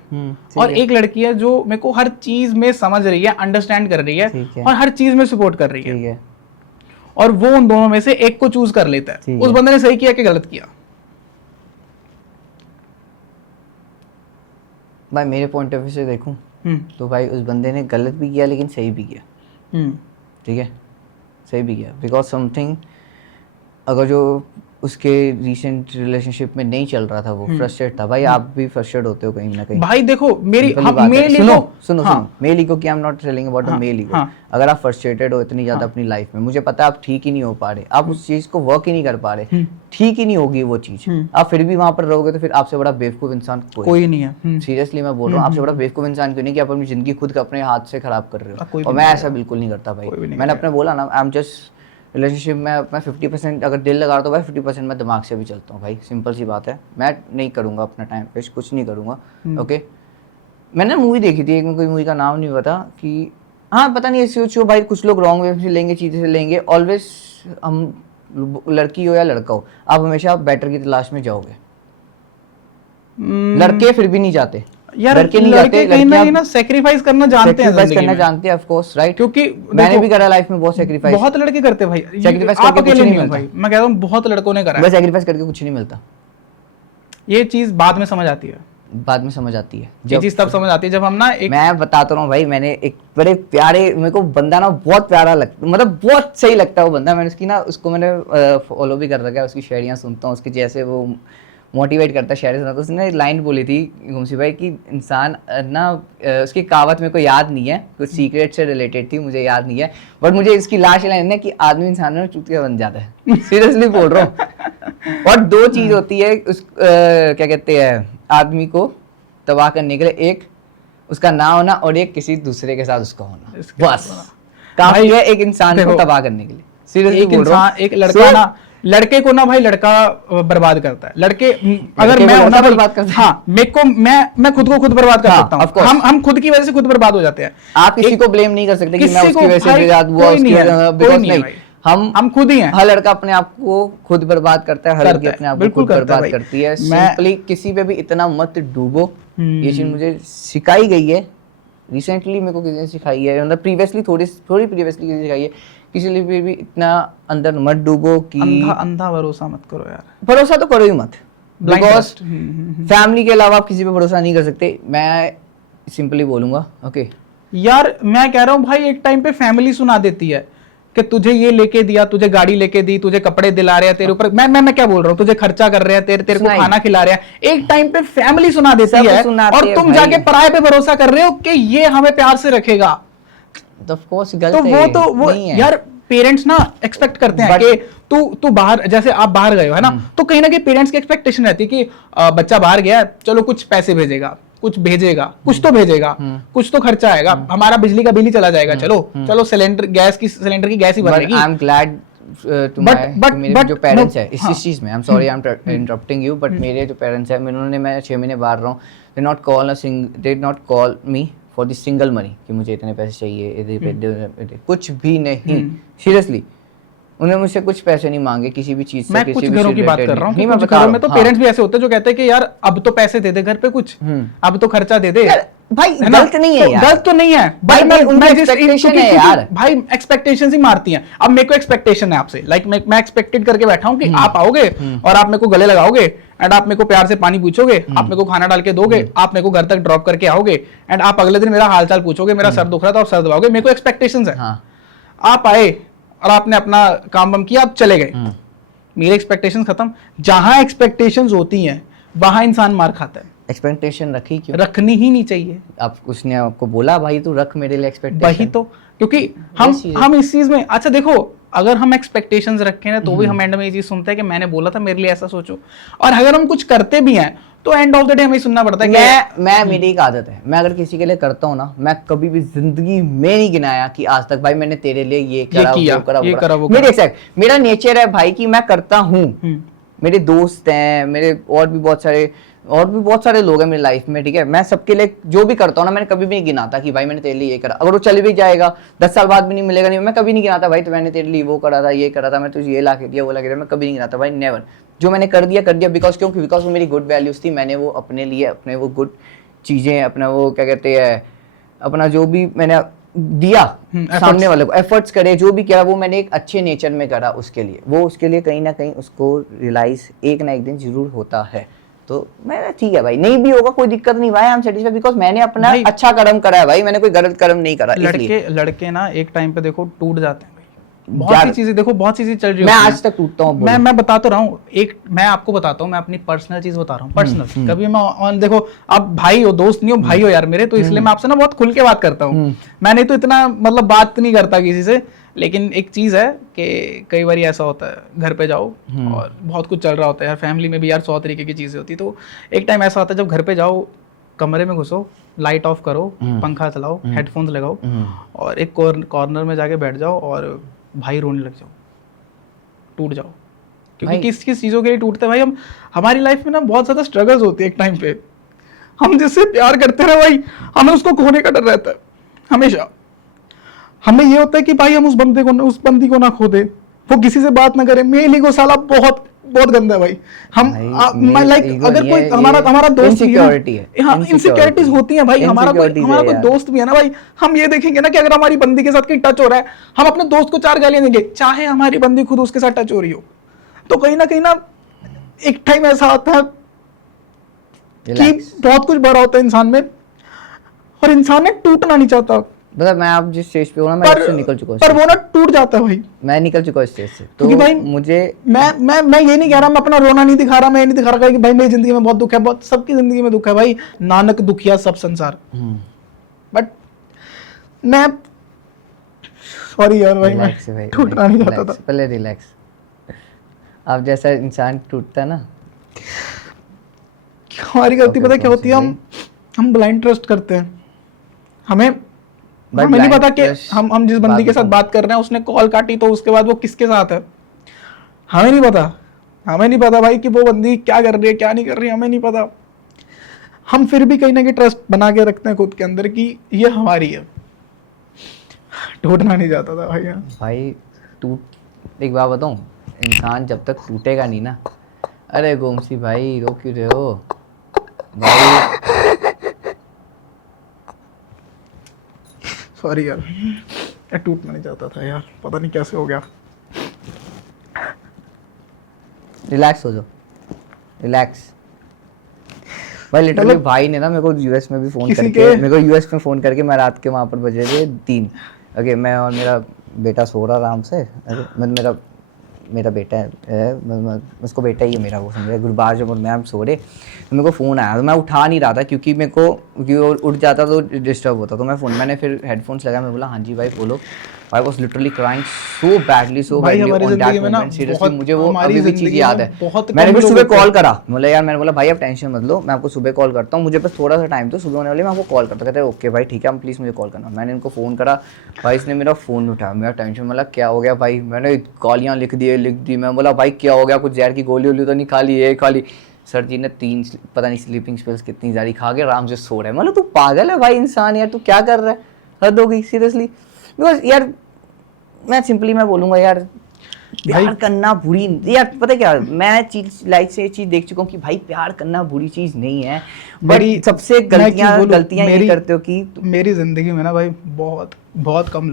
और एक लड़की है जो मेरे को हर चीज में समझ रही है, अंडरस्टैंड कर रही है, और हर चीज में सपोर्ट कर रही है, और वो उन दोनों में से एक को चूज कर लेता है। उस बंदे ने सही किया कि गलत किया? भाई मेरे पॉइंट ऑफ व्यू से देखूं तो भाई उस बंदे ने गलत भी किया लेकिन सही भी किया, ठीक है? सही भी किया, बिकॉज समथिंग अगर जो उसके रिसेंट रिलेशनशिप में नहीं चल रहा था, वो फ्रस्ट्रेट था। भाई आप भी फ्रस्ट्रेट होते हो कहीं ना कहीं भाई। देखो मेरी सुनो मेल ईगो की I am not telling about the male ego. अगर आप फ्रस्ट्रेटेड हो इतनी ज्यादा अपनी लाइफ में, मुझे पता है आप ठीक ही नहीं हो पा रहे, आप उस चीज को वर्क ही नहीं कर पा रहे, ठीक ही नहीं होगी वो चीज, आप फिर भी वहां पर रहोगे तो फिर आपसे बड़ा बेवकूफ इंसान कोई नहीं है। सीरियसली मैं बोल रहा हूँ, आपसे बड़ा बेवकूफ इंसान क्यों नहीं कि आप अपनी जिंदगी खुद अपने हाथ से खराब कर रहे हो। और मैं ऐसा बिल्कुल नहीं करता भाई। मैंने अपने बोला ना, आई एम जस्ट रिलेशनशिप में मैं 50% अगर दिल लगा रहा तो भाई 50% मैं दिमाग से भी चलता हूँ भाई, सिंपल सी बात है। मैं नहीं करूँगा अपना टाइम वेस्ट, कुछ नहीं करूँगा, ओके? मैंने मूवी देखी थी एक में, कोई मूवी का नाम नहीं पता कि, हाँ पता नहीं, ऐसे सोचो भाई कुछ लोग रॉन्ग वे से लेंगे, चीज़ें से लेंगे। ऑलवेज हम लड़की हो या लड़का हो, आप हमेशा बेटर की तलाश में जाओगे। लड़के फिर भी नहीं जाते यार, लड़के नहीं लड़के जाते, कहीं ना कहीं ना सेक्रीफाइस करना जानते हैं सेक्रीफाइस जिंदगी करना में। जानते हैं, ऑफ कोर्स, राइट। क्योंकि मैंने देखो, भी करा लाइफ में बहुत सेक्रीफाइस। बहुत लड़के करते हैं भाई, Sacrifice आप करके कुछ अकेले नहीं नहीं हो मिलता। भाई, मैं कह रहा हूँ बहुत लड़कों ने करा बस है। सेक्रीफाइस करके कुछ नहीं मिलता, ये चीज बाद में समझ आती है, बाद में समझ आती है। ये चीज तब समझ आती है जब हम ना एक, मैं बताता हूँ भाई, मैंने एक बड़े प्यारे, मेरे को बंदा ना बहुत प्यारा लगता, मतलब बहुत सही लगता है वो बंदा। मैंने उसकी ना, उसको मैंने फॉलो भी कर रखा है, उसकी शायरियाँ सुनता हूँ, उसकी जैसे वो मोटिवेट करता है, शायरी सुनाता है। उसने एक लाइन बोली थी गुमसी भाई कि इंसान ना, उसकी कहावत मेरे को याद नहीं है, कुछ सीक्रेट से रिलेटेड थी, मुझे याद नहीं है, बट मुझे इसकी लास्ट लाइन है कि आदमी इंसान में चूतिया बन जाता है। सीरियसली बोल रहा हूँ। और दो चीज होती है उस क्या कहते हैं आदमी को तबाह करने के लिए, एक उसका ना होना और एक किसी दूसरे के साथ उसका होना, बस काफी है एक इंसान को तबाह करने के लिए। सीरियसली एक बोल रहा इंसान, हूँ। एक लड़का ना, लड़के को ना भाई लड़का बर्बाद करता है। लड़के अगर को मैं लड़का होना भाई, बर्बाद करता है। हाँ, मेरे को मैं खुद को खुद बर्बाद कर हाँ, सकता of course। हूँ। हम खुद की वजह से खुद बर्बाद हो जाते हैं। आप किसी को ब्लेम नहीं कर सकते कि मैं किसी उसकी को वजह से भाई बर्बाद हुआ, कोई उसकी नहीं है, वजह, कोई बिकॉज नहीं है नहीं, भाई। हम खुद ही हैं। हर लड़का अपने आप को खुद बर्बाद करता है, हर लड़की अपने आप को बिल्कुल खुद करता है बर्बाद भाई। करती है। मैं- सिंपली किसी पे भी इतना मत डूबो, ये चीज मुझे सिखाई गई है रिसेंटली, मेरे को किसी ने सिखाई है, मतलब प्रीवियसली थोड़ी प्रीवियसली किसी ने सिखाई है। किसी लिए भी इतना अंदर मत डूबो कि अंधा भरोसा मत करो यार, भरोसा तो करो ही मत, Blind बिकॉज trust। फैमिली के अलावा आप किसी पे भरोसा नहीं कर सकते। मैं सिंपली बोलूंगा, ओके यार मैं कह रहा हूँ भाई, एक टाइम पे फैमिली सुना देती है कि तुझे ये लेके दिया, तुझे गाड़ी लेके दी, तुझे कपड़े दिला रहे हैं, तेरे ऊपर मैं क्या बोल रहा हूँ, तुझे खर्चा कर रहे हैं, तेरे को सुनाई। खाना खिला रहे हैं। एक टाइम पे फैमिली सुना देती सब है सुनाते और हैं तुम भाई। जाके पराये पे भरोसा कर रहे हो कि ये हमें प्यार से रखेगा। तो ऑफ कोर्स तो गलत है, वो नहीं है। यार पेरेंट्स ना एक्सपेक्ट करते हैं But- कि तू बाहर, जैसे आप बाहर गए हो है ना, तो कहीं ना कहीं पेरेंट्स की एक्सपेक्टेशन रहती है कि बच्चा बाहर गया, चलो कुछ पैसे भेजेगा, कुछ तो भेजेगा, कुछ तो खर्चा आएगा, हमारा बिजली का बिल ही चला जाएगा, चलो सिलेंडर की गैस ही भरेगी। I am glad to But- my, but- मेरे but- जो पेरेंट्स no, है इस हाँ। चीज में, I am sorry I am interrupting you, but मेरे जो पेरेंट्स है, उन्होंने, मैं 6 महीने बाहर रहा हूँ, they not call me for the single money कि मुझे इतने पैसे चाहिए, इधर कुछ भी नहीं। सीरियसली उन्होंने मुझसे कुछ पैसे नहीं मांगे किसी भी चीज से, मैं किसी कुछ भी घरों की से बात related कर रहा हूँ कि नहीं, मैं कुछ बता घरों रहा में तो हूँ, पेरेंट्स भी ऐसे होते हैं जो कहते हैं कि यार अब तो पैसे दे दे घर पे कुछ, अब तो खर्चा दे दे। यार, भाई है ना? गलत नहीं है तो यार, गलत तो नहीं है, भाई, but उनकी मैं जिस- expectation क्योंकि- है क्योंकि यार। भाई एक्सपेक्टेशंस ही मारती हैं। अब मेरे को एक्सपेक्टेशन है आपसे, लाइक मैं एक्सपेक्टेड करके बैठा हूँ कि आप आओगे और आप मेरे को गले लगाओगे एंड आप मेरे को प्यार से पानी पूछोगे, आप मेरे को खाना डाल के दोगे, आप मेरे को घर तक ड्रॉप करके आओगे एंड आप अगले दिन मेरा हालचाल पूछोगे, मेरा सर दुख रहा था और सर दबाओगे। मेरे को एक्सपेक्टेशंस है। हाँ। आप आए और आपने अपना काम वाम किया, आप चले गए, मेरे एक्सपेक्टेशंस खत्म। जहां एक्सपेक्टेशंस होती हैं वहां इंसान मार खाता है। एक्सपेक्टेशन रखी क्यों? रखनी ही नहीं चाहिए। आप उसने आपको बोला भाई तू रख मेरे लिए एक्सपेक्टेशन? वही तो, क्योंकि हम इस चीज में, अच्छा देखो, अगर हम एक्सपेक्टेशंस रखें ना तो भी हम एंड में ये चीज सुनते हैं कि मैंने बोला था मेरे लिए ऐसा सोचो, और अगर हम कुछ करते भी हैं तो एंड ऑफ द डे हमें सुनना पड़ता है कि मैं मेरी एक आदत है, मैं अगर किसी के लिए करता हूँ ना, मैं कभी भी जिंदगी में नहीं गिनाया कि आज तक भाई मैंने तेरे लिए ये करा, किया, वो करा, ये वो करा, वो मेरे करा। एक्सैक्ट मेरा नेचर है भाई कि मैं करता हूँ। मेरे दोस्त हैं, मेरे और भी बहुत सारे लोग हैं मेरी लाइफ में, ठीक है। मैं सबके लिए जो भी करता हूँ ना, मैंने कभी भी नहीं गिनाता कि भाई मैंने तेरे लिए ये करा। अगर वो चल भी जाएगा 10 साल बाद भी नहीं मिलेगा, नहीं, मैं कभी नहीं गिनाता भाई तो मैंने तेरे लिए वो करा था, ये करा था, मैं तुझे ये ला के दिया, वो ला के दिया, मैं कभी नहीं गिनाता भाई, नेवर। जो मैंने कर दिया बिकॉज क्योंकि बिकॉज वो मेरी गुड वैल्यूज थी, मैंने वो अपने लिए अपने वो गुड चीजें, अपना वो क्या कहते हैं, अपना जो भी मैंने दिया सामने वाले को, एफर्ट्स करे, जो भी किया वो मैंने एक अच्छे नेचर में करा उसके लिए, वो उसके लिए कहीं ना कहीं उसको रियलाइज एक ना एक दिन जरूर होता है। तो मैं ठीक है भाई, नहीं भी होगा कोई दिक्कत नहीं भाई, आई एम सेटिस्फाइड बिकॉज मैंने अपना अच्छा कर्म करा है भाई, मैंने कोई गलत कर्म नहीं करा। लड़के ना एक टाइम पे देखो टूट जाते हैं भाई, बहुत सी चीजें, देखो बहुत सी चीजें चल रही मैं होती हैं। आज तक टूटता हूँ। मैं बता तो रहा हूँ, मैं आपको बताता हूँ, मैं अपनी पर्सनल चीज बता रहा हूँ, पर्सनल। कभी मैं देखो, आप भाई हो, दोस्त नहीं हो, भाई हो यार मेरे, तो इसलिए मैं आपसे ना बहुत खुल के बात करता हूँ। मैं नहीं तो इतना मतलब बात नहीं करता किसी से, लेकिन एक चीज है कि कई बार ऐसा होता है, घर पे जाओ और बहुत कुछ चल रहा होता है यार, फैमिली में भी यार 100 तरीके की चीजें होती है। तो एक टाइम ऐसा होता है जब घर पे जाओ, कमरे में घुसो, लाइट ऑफ करो, पंखा चलाओ, हेडफोन्स लगाओ और एक कॉर्नर में जाके बैठ जाओ और भाई रोने लग जाओ, टूट जाओ। क्योंकि किस किस चीज़ों के लिए टूटते हैं भाई हम, हमारी लाइफ में ना बहुत ज़्यादा स्ट्रगल्स होती है एक टाइम पे। हम जिससे प्यार करते रहे भाई, हमें उसको खोने का डर रहता है हमेशा। हमें ये होता है कि भाई हम उस बंदी को ना खो दे, वो किसी से बात ना करे। मेल ईगो साला बहुत बहुत गंदा है भाई। हम लाइक अगर कोई हमारा दोस्त भी है, हाँ इनसिक्योरिटीज होती हैं भाई। हमारा कोई दोस्त भी है ना भाई, हम ये देखेंगे ना कि अगर हमारी बंदी के साथ कहीं टच हो रहा है, हम अपने दोस्त को 4 गालियां देंगे, चाहे हमारी बंदी खुद उसके साथ टच हो रही हो। तो कहीं ना एक टाइम ऐसा आता है कि बहुत कुछ भरा होता है इंसान में, और इंसान ने टूटना नहीं चाहता। मतलब मैं आप जिस स्टेज पे हूँ ना, मैं उससे निकल चुका हूँ, पर वो ना टूट जाता है भाई। मैं निकल चुका हूँ इस स्टेज से। तो क्योंकि भाई मुझे मैं ये नहीं कह रहा, मैं अपना रोना नहीं दिखा रहा, मैं ये नहीं दिखा रहा कि भाई मेरी जिंदगी में बहुत दुख है, बहुत सबकी जिंदगी में दुख है भाई, नानक दुखिया सब संसार। बट मैं सॉरी यार भाई, मैं टूटना नहीं चाहता था। पहले रिलैक्स। अब जैसा इंसान टूटता है ना, हमारी गलती पता क्या होती है, हम ब्लाइंड ट्रस्ट करते हैं। हमें नहीं पता कि हम जिस बंदी के साथ बात कर रहे हैं उसने कॉल काटी तो उसके बाद वो किसके साथ है, हमें नहीं पता भाई कि वो बंदी क्या कर रही है क्या नहीं कर रही है, हमें नहीं पता। हम फिर भी कहीं ना कहीं ट्रस्ट बना के रखते हैं खुद के अंदर कि ये हमारी है। टूटना नहीं जाता था भाई। एक बात बताऊं, इंसान जब तक टूटेगा नहीं ना, अरे गोमसी भाई रो क्यों रहे हो भाई? सॉरी यार, मैं टूटना नहीं चाहता था यार, पता नहीं कैसे हो गया। रिलैक्स हो जाओ, रिलैक्स भाई। लिटरली भाई ने ना मेरे को यूएस में भी फोन करके, मैं रात के वहाँ पर बजे थे 3। ओके, मैं और मेरा बेटा सो रहा आराम से। मेरा बेटा है, उसको बेटा ही है मेरा, वो समझे गुरबाज और मैं सो रहे, तो मेरे को फ़ोन आया, तो मैं उठा नहीं रहा था क्योंकि मेरे को उठ जाता तो डिस्टर्ब होता, तो मैंने फिर हेडफोन्स लगाया, मैं बोला हाँ जी भाई बोलो। I was literally crying so badly on that moment. Seriously मुझे वो अभी भी चीज़ याद है। मैंने फिर सुबह कॉल करा, मैंने बोला भाई आप टेंशन मत लो, मैं आपको सुबह कॉल करता हूँ, मुझे बस थोड़ा सा टाइम, तो सुबह होने वाली मैं आपको कॉल करता। कहते ओके भाई ठीक है, हम प्लीज़ मुझे कॉल करना। मैंने इनको फ़ोन करा भाई, इसने मेरा फ़ोन नहीं उठाया, मेरा टेंशन, मतलब क्या हो गया भाई? मैंने गालियाँ लिख दी। मैं बोला भाई क्या हो गया, कुछ जहर की गोली तो नहीं खा ली? ये खा ली। सर जी ने 3 पता नहीं स्लीपिंग स्पेल्स कितनी सारी खा के आराम से सो रहे हैं। मतलब तू पागल है भाई इंसान यार, तू क्या कर रहा है? हद हो गई सीरियसली। बिकॉज यार मैं बोलूँगा यार, प्यार करना बुरी यार, पता क्या, मैं लाइफ से ये चीज़ देख चुका हूँ कि भाई प्यार करना बुरी चीज़ नहीं है, बट सबसे गलतियाँ ये करते हो कि मेरी जिंदगी में ना भाई बहुत कम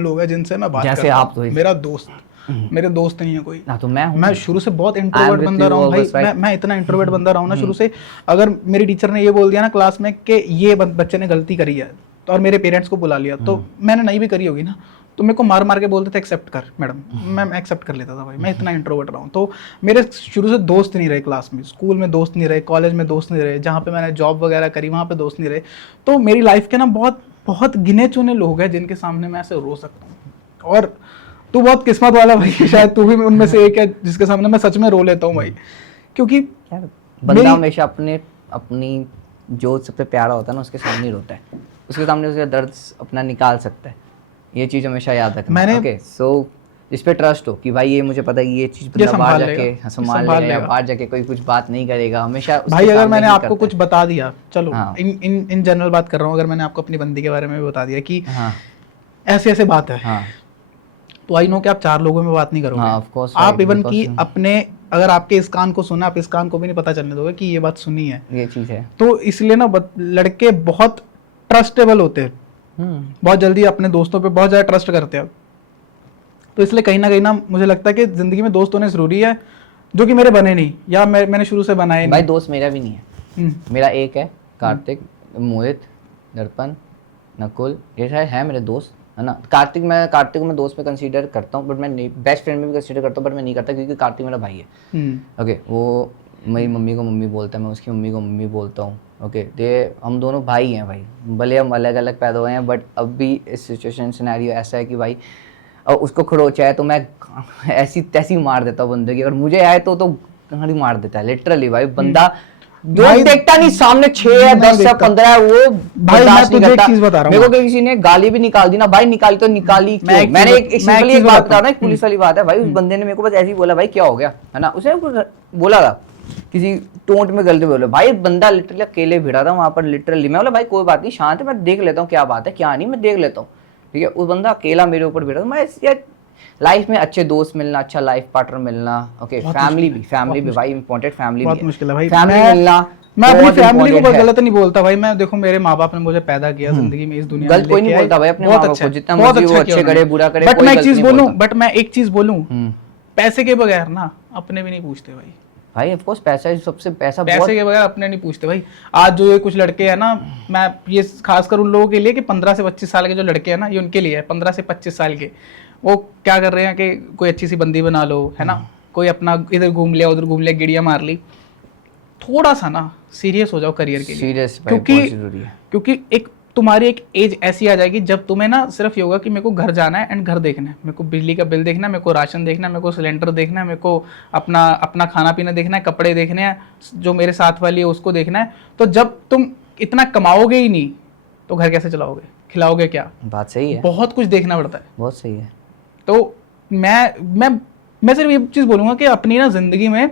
लोग हैं जिनसे मैं बात करता हूँ। जैसे आप तो मेरा दोस्त, मेरे दोस्त नहीं है कोई। तो मैं शुरू से बहुत इंट्रोवर्ट बंदा रहा हूँ भाई। मैं इतना इंट्रोवर्ट बंदा रहा हूँ ना शुरू से। अगर मेरी टीचर ने ये बोल दिया ना क्लास में कि ये बच्चे ने गलती करी है, तो और मेरे पेरेंट्स को बुला लिया, तो मैंने नहीं भी करी होगी ना, तो मेरे को मार के बोलते थे एक्सेप्ट कर मैडम, मैं एक्सेप्ट कर लेता था भाई। मैं इतना इंट्रोवर्ट रहा हूँ। तो मेरे शुरू से दोस्त नहीं रहे क्लास में, स्कूल में दोस्त नहीं रहे, कॉलेज में दोस्त नहीं रहे, जहाँ पे मैंने जॉब वगैरह करी वहाँ पे दोस्त नहीं रहे। तो मेरी लाइफ के ना बहुत गिने चुने लोग हैं जिनके सामने मैं ऐसे रो सकता हूँ। और तू बहुत किस्मत वाला भाई, शायद तू भी उनमें से एक है जिसके सामने मैं सच में रो लेता हूँ भाई। क्योंकि बंदा हमेशा अपनी जो सबसे प्यारा होता है ना उसके सामने रोता है, उसके सामने उसका दर्द अपना निकाल सकता है। ये चीज़ हमेशा याद रखना। ओके, सो इस पे ट्रस्ट हो कि भाई ये मुझे पता है ये चीज़ बंदा बाहर जाके संभाल लेगा, बाहर जाके कोई कुछ बात नहीं करेगा हमेशा भाई। अगर मैंने आपको कुछ बता दिया, चलो इन जनरल बात कर रहा हूँ, अगर मैंने आपको अपनी बंदी के बारे में भी बता दिया कि ऐसे बात है, तो आई नो कि आप 4 लोगों में बात नहीं करोगे। आप इवन कि अपने, अगर आपके इस कान को सुना, आप इस कान को भी नहीं पता चलने दोगे कि ये बात सुनी है, ये चीज़ है। तो इसलिए ना लड़के बहुत ट्रस्टेबल होते हैं, बहुत जल्दी अपने दोस्तों पे बहुत ज़्यादा ट्रस्ट करते हैं। तो इसलिए कहीं ना मुझे लगता है कि ज़िंदगी में दोस्त होने ज़रूरी है, जो कि मेरे बने नहीं, या मैंने शुरू से बनाए नहीं। भाई दोस्त मेरा भी नहीं है, मेरा एक है कार्तिक, मोहित, दर्पण, नकुल, ये है मेरे दोस्त, है ना। कार्तिक को मैं दोस्त में कंसीडर करता हूँ, बट मैं बेस्ट फ्रेंड में भी कंसीडर करता हूँ, बट मैं नहीं करता क्योंकि कार्तिक मेरा भाई है। ओके, वो मेरी मम्मी को मम्मी बोलता है, मैं उसकी मम्मी को मम्मी बोलता हूँ। ओके, हम दोनों भाई हैं भाई, भले हम अलग अलग पैदा हुए हैं, बट अब भी इस सिचुएशन सिनेरियो ऐसा है कि भाई और उसको खरोच आए तो मैं ऐसी तैसी मार देता हूँ बंदे की, अगर मुझे आए तो कहानी मार देता है लिटरली भाई। बंदा जो देखता नहीं सामने 6 है 10 है 15 है, वो भाई मैं तुझे एक चीज बता रहा हूँ। मेरे को किसी ने गाली भी निकाल दी ना भाई, निकाली तो निकाली क्यों? मैंने एक सिंपल बात बता रहा हूँ, एक पुलिस वाली बात है भाई। उस बंदे ने मेरे को बस ऐसे ही बोला भाई क्या हो गया, है ना, उसने बोला था किसी टोंट में गलती बोले, भाई बंदा लिटरली अकेले भिड़ा था वहां पर लिटरली, मैं बोला भाई कोई बात नहीं शांत है, मैं देख लेता हूँ क्या बात है क्या नहीं, मैं देख लेता हूँ, ठीक है। उस बंदा अकेला मेरे ऊपर भिड़ा था। मैं यार लाइफ में अच्छे दोस्त मिलना, अच्छा लाइफ पार्टनर मिलना, ओके, फैमिली भी भाई इंपॉर्टेंट, फैमिली बहुत भी मुश्किल है भाई। फैमिली मिलना। मैं अपनी बहुत फैमिली को important है। गलत नहीं बोलता भाई, मैं देखो मेरे माँ बाप ने मुझे पैदा किया जिंदगी में, इस दुनिया में गलत कोई नहीं लेके आए, बोलता भाई अपने बहुत माँ बाप अच्छा को, जितना बहुत मर्जी वो अच्छा अच्छे किया करे उन्होंने। बुरा करे, बट कोई मैं एक गलत चीज नहीं बोलूं, बोलता। बट मैं एक चीज बोलूं, पैसे के बगैर ना अपने भी नहीं पूछते भाई। भाई ऑफ कोर्स पैसा सबसे, पैसा बहुत, पैसे के बगैर अपने नहीं पूछते भाई। आज जो ये कुछ लड़के हैं ना, मैं ये खासकर उन लोगों के लिए कि 15 से 25 साल के जो लड़के हैं ना, ये उनके लिए है, 15 से 25 साल के, वो क्या कर रहे हैं कि कोई अच्छी सी बंदी बना लो, है ना, कोई अपना इधर घूम लिया उधर घूम लिया, गिड़िया मार ली। थोड़ा सा ना सीरियस हो जाओ करियर के लिए, सीरियस भाई बहुत जरूरी है। क्योंकि एक तुम्हारी एक एज ऐसी आ जाएगी जब तुम्हें ना सिर्फ ये होगा कि मेरे को घर जाना है एंड घर देखना है, मेरे को बिजली का बिल देखना है, मेरे को राशन देखना है, मेरे को सिलेंडर देखना है, मेरे को अपना अपना खाना पीना देखना है, कपड़े देखने हैं, जो मेरे साथ वाली है उसको देखना है। तो जब तुम इतना कमाओगे ही नहीं तो घर कैसे चलाओगे, खिलाओगे क्या? बात सही है, बहुत कुछ देखना पड़ता है। बहुत सही है। तो मैं सिर्फ ये चीज बोलूंगा कि अपनी ना जिंदगी में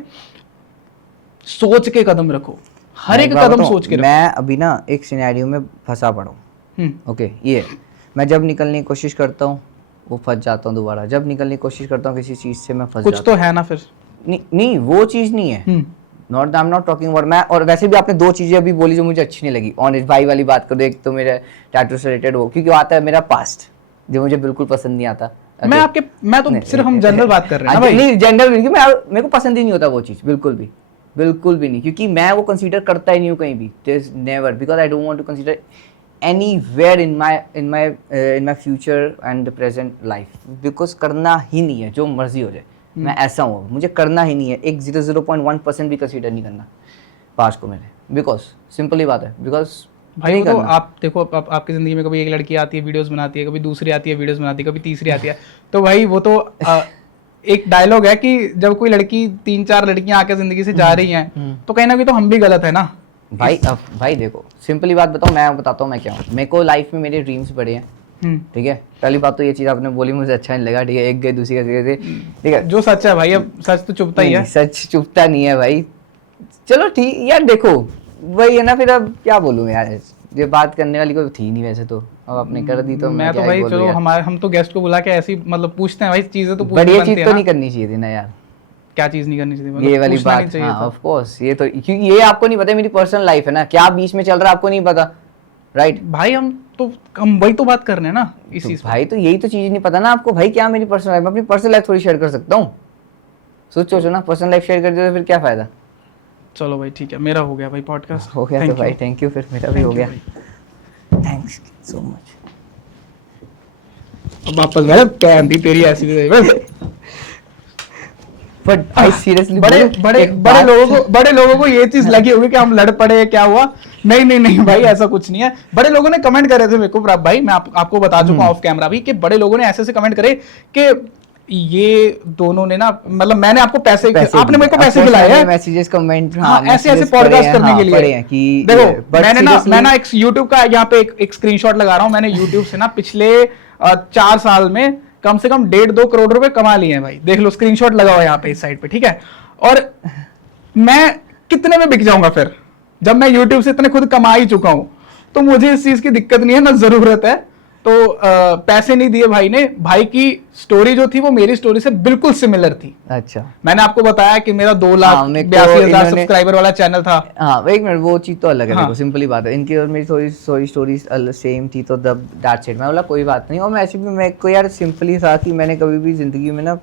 सोच के कदम रखो, हर एक कदम सोच के रखो। मैं अभी ना एक सिनेरियो में फंसा पड़ा हूँ, ओके, ये मैं जब निकलने की कोशिश करता हूँ वो फंस जाता हूँ दोबारा, जब निकलने की कोशिश करता हूँ किसी चीज से मैं फंस कुछ जाता तो है ना फिर। नहीं वो चीज नहीं है, not I am not talking about मैं। और वैसे भी आपने दो चीजें अभी बोली जो मुझे अच्छी नहीं लगी, ऑनेस्ट भाई वाली बात करो, एक तो मेरे टैटू से रिलेटेड हो, क्योंकि वो आता है मेरा पास्ट जो मुझे बिल्कुल पसंद नहीं आता। मैं तो सिर्फ हम जनरल बात कर रहे हैं ना भाई। नहीं जनरल नहीं, मेरे को पसंद ही नहीं होता वो चीज, बिल्कुल भी नहीं, क्योंकि मैं वो कंसीडर करता ही नहीं हूँ कहीं भी, never, because I don't want to consider anywhere in my future and present life, because करना ही नहीं है, जो मर्जी हो जाए, मैं ऐसा हूँ, मुझे करना ही नहीं है, एक 0.1% भी कंसीडर नहीं करना पास्ट को मेरे, बिकॉज सिंपली बात है, बिकॉज भाई तो आप देखो आपकी जिंदगी में कभी एक लड़की आती है वीडियोस बनाती है, कभी दूसरी आती है वीडियोस बनाती है, कभी तीसरी आती है, तो भाई वो तो एक डायलॉग है कि जब कोई लड़की 3-4 लड़कियां आके जिंदगी से जा रही हैं तो कहीं ना कहीं तो हम भी गलत है ना भाई। अब भाई देखो सिंपली बात बताऊं, मैं बताता हूँ मैं क्या हूँ। मेरे को लाइफ में मेरे ड्रीम्स बड़े हैं, ठीक है, पहली बात तो ये चीज आपने बोली मुझे अच्छा नहीं लगा, ठीक है, एक गई दूसरी का, ठीक है, जो सच है भाई, अब सच तो चुपता ही है। सच चुपता नहीं है भाई, चलो ठीक यार, देखो वही है ना, फिर अब क्या बोलूं यार, ये बात करने वाली कोई थी नहीं वैसे तो, अब आपने कर दी तो मैं तो भाई चलो हम तो गेस्ट को बुला के ऐसी मतलब पूछते हैं भाई, चीजें तो बढ़िया चीज तो नहीं करनी चाहिए थी ना यार, क्या चीज नहीं करनी चाहिए, मतलब ये वाली बात, हाँ ऑफ कोर्स, ये तो क्योंकि ये आपको नहीं पता मेरी पर्सनल लाइफ है ना, क्या बीच में चल रहा है आपको नहीं पता, राइट भाई, हम वही तो बात कर रहे हैं ना इस चीज भाई, तो यही तो चीज नहीं पता ना आपको भाई, क्या मेरी पर्सनल लाइफ, मैं अपनी पर्सनल लाइफ थोड़ी शेयर कर सकता हूँ, सोचो ना, पर्सनल लाइफ शेयर कर दे तो फिर क्या फायदा। चलो भाई ठीक है, मेरा हो गया भाई पॉडकास्ट, हो गया तो भाई थैंक यू, फिर मेरा भी हो गया, थैंक्स सो मच। वापस भाई पैन थी तेरी ऐसी बट भाई सीरियसली बड़े लोगों को ये चीज लगी होगी कि हम लड़ पड़े, क्या हुआ? नहीं भाई ऐसा कुछ नहीं है। बड़े लोगों ने कमेंट करे थे मेरे को भाई, मैं आपको बता चुका हूं ऑफ कैमरा भी, कि बड़े लोगों ने ऐसे कमेंट करे कि ये दोनों ने ना, मतलब मैंने आपको पैसे आपने मेरे को पैसे खिलाए हैं, मैसेजेस कमेंट, हाँ ऐसे पॉडकास्ट करने के लिए कि देखो मैं ना एक YouTube का यहाँ पे एक स्क्रीनशॉट लगा रहा हूँ, मैंने YouTube से ना पिछले 4 साल में कम से कम 1.5-2 करोड़ रुपए कमा लिए हैं भाई, देख लो स्क्रीनशॉट लगा हुआ है यहाँ पे इस साइड पे, ठीक है। और मैं कितने में बिक जाऊंगा फिर, जब मैं YouTube से इतने खुद कमा ही चुका हूं, तो मुझे इस चीज की दिक्कत नहीं है ना जरूरत है। तो पैसे नहीं दिए भाई ने, भाई की स्टोरी जो थी वो मेरी स्टोरी से बिल्कुल सिमिलर थी। अच्छा, मैंने आपको बताया कि मेरा 2,82,000 सब्सक्राइबर वाला चैनल था। हाँ एक मिनट, वो चीज तो अलग है, देखो सिंपली बात है, इनकी और मेरी थोड़ी स्टोरी सेम थी, तो दैट्स इट, मैं बोला कोई बात नहीं। और मैं ऐसे भी मेरे को यार सिंपली था कि मैंने कभी भी जिंदगी में ना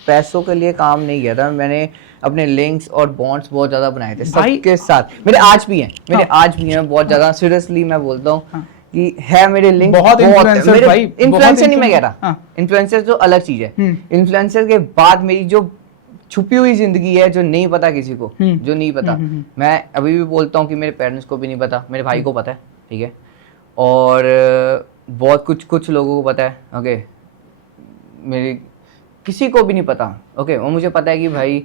पैसों के लिए काम नहीं किया था, मैंने अपने लिंक्स और बॉन्ड्स बहुत ज्यादा बनाए थे सबके साथ, मेरे आज भी हैं, आज भी हैं बहुत ज्यादा, सीरियसली मैं बोलता हूँ कि है मेरे लिंक बहुत इन्फ्लुएंसर भाई, इन्फ्लुएंसर नहीं मैं कह रहा, इन्फ्लुएंसर तो अलग चीज है, इन्फ्लुएंसर के बाद मेरी जो छुपी हुई जिंदगी है, जो नहीं पता किसी को, जो नहीं पता, मैं अभी भी बोलता हूँ कि मेरे पेरेंट्स को भी नहीं पता, मेरे भाई को पता है, ठीक है, और बहुत कुछ लोगों को पता है, ओके, मेरे किसी को भी नहीं पता, ओके, और मुझे पता है कि भाई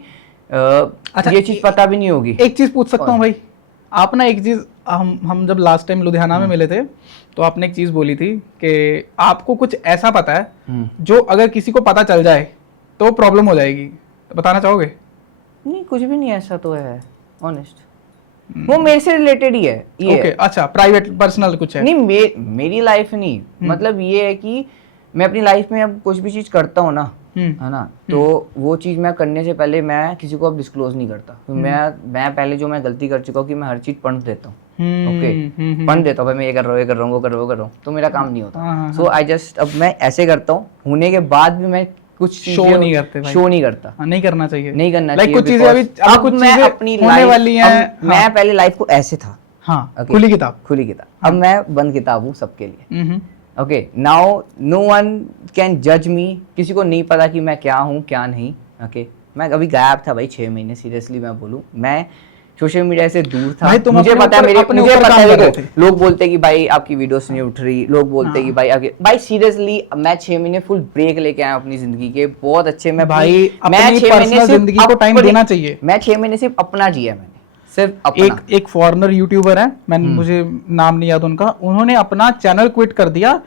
अच्छा ये चीज पता भी नहीं होगी। एक चीज पूछ सकता हूँ भाई, आप ना एक चीज, हम जब लास्ट टाइम लुधियाना में मिले थे तो आपने एक चीज बोली थी कि आपको कुछ ऐसा पता है जो अगर किसी को पता चल जाए तो प्रॉब्लम हो जाएगी, बताना चाहोगे? नहीं कुछ भी नहीं ऐसा तो है, ऑनेस्ट। वो मेरे से रिलेटेड ही है ये। ओके, अच्छा, प्राइवेट पर्सनल कुछ है? नहीं, मेरी लाइफ नहीं, मतलब ये है कि मैं अपनी लाइफ में अब कुछ भी चीज करता हूँ ना, है ना, तो वो चीज मैं करने से पहले मैं किसी को अब डिस्क्लोज नहीं करता। तो मैं पहले जो मैं गलती कर चुका हूँ कि मैं हर चीज पढ़ देता हूँ। ओके, पढ़ देता हूँ भाई, मैं ये कर रहा हूँ, ये कर रहा हूँ, वो कर रहा हूँ, वो कर रहा हूँ, तो मेरा काम नहीं होता। सो आई जस्ट, अब मैं ऐसे करता हूँ, होने के बाद भी मैं कुछ शो नहीं करते भाई। शो नहीं करता। नहीं करना चाहिए, नहीं करना लाइक चाहिए। कुछ चीजें अभी अब कुछ मैं चीजें अपनी होने लाइफ वाली हैं। मैं पहले लाइफ को ऐसे था, हाँ, Okay. खुली किताब। खुली किताब। अब मैं बंद किताब हूँ सबके लिए। Okay, now no one can जज मी। किसी को नहीं पता कि मैं क्या हूँ क्या नहीं। ओके, मैं अभी गायब था भाई 6 महीने, सीरियसली मैं बोलूँ, मैं सोशल मीडिया से दूर था। भाई, तुम मुझे अपने पता है, ऊपर- मेरे अपने मुझे ऊपर पता काम है, कर रहे देखो, थे। लोग बोलते हैं कि भाई आपकी वीडियोस नहीं उठ रही, लोग बोलते हैं कि भाई आपके, भाई सीरियसली मैं 6 महीने फुल ब्रेक लेके आया अपनी जिंदगी के, बहुत अच्छे। मैं भाई, मैं अपनी 6 महीने पर्सनल सिर्फ जिंदगी को टाइम देना चाहिए। मैं 6 महीने सिर्फ अपना जिया, मैंने सिर्फ अपना। एक फॉरेनर यूट्यूबर है, मुझे नाम नहीं याद उनका, उन्होंने अपना चैनल क्विट कर दिया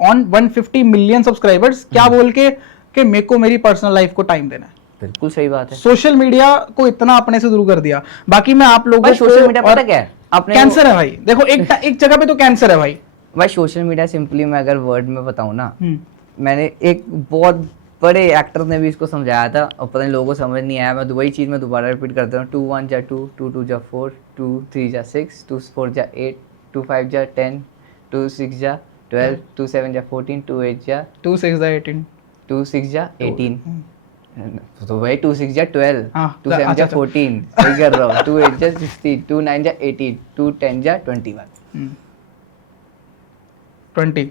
ऑन 150 मिलियन सब्सक्राइबर्स, क्या बोल के कि मेरे को मेरी पर्सनल लाइफ को टाइम देना है। बिल्कुल सही बात है। सोशल मीडिया को इतना अपने से दूर कर दिया। बाकी मैं आप लोगों भाई को, सोशल मीडिया पता क्या है, आपने कैंसर है भाई। देखो, एक जगह पे तो कैंसर है भाई। भाई सोशल मीडिया सिंपली मैं अगर वर्ड में बताऊं ना, मैंने एक बहुत बड़े एक्टर ने भी इसको समझाया था और पता नहीं लोगों को समझ नहीं आया। मैं वही चीज मैं दोबारा रिपीट करता हूँ। 2 1 जा 2, 2 2 जा 4, 2 3 जा 6, 2 4 जा 8, 2 5 जा 10, 2 6 जा 12, 2 7 जा 14, 2 8 जा 2 6 18, 2 6 जा 18। तो भाई 2 6 जा 12, हाँ, 2 7 जा अच्छा। 14, सही कर रहा हूँ, 2 8 जा 16, 2 9 जा 18, 2 10 जा 21। 20।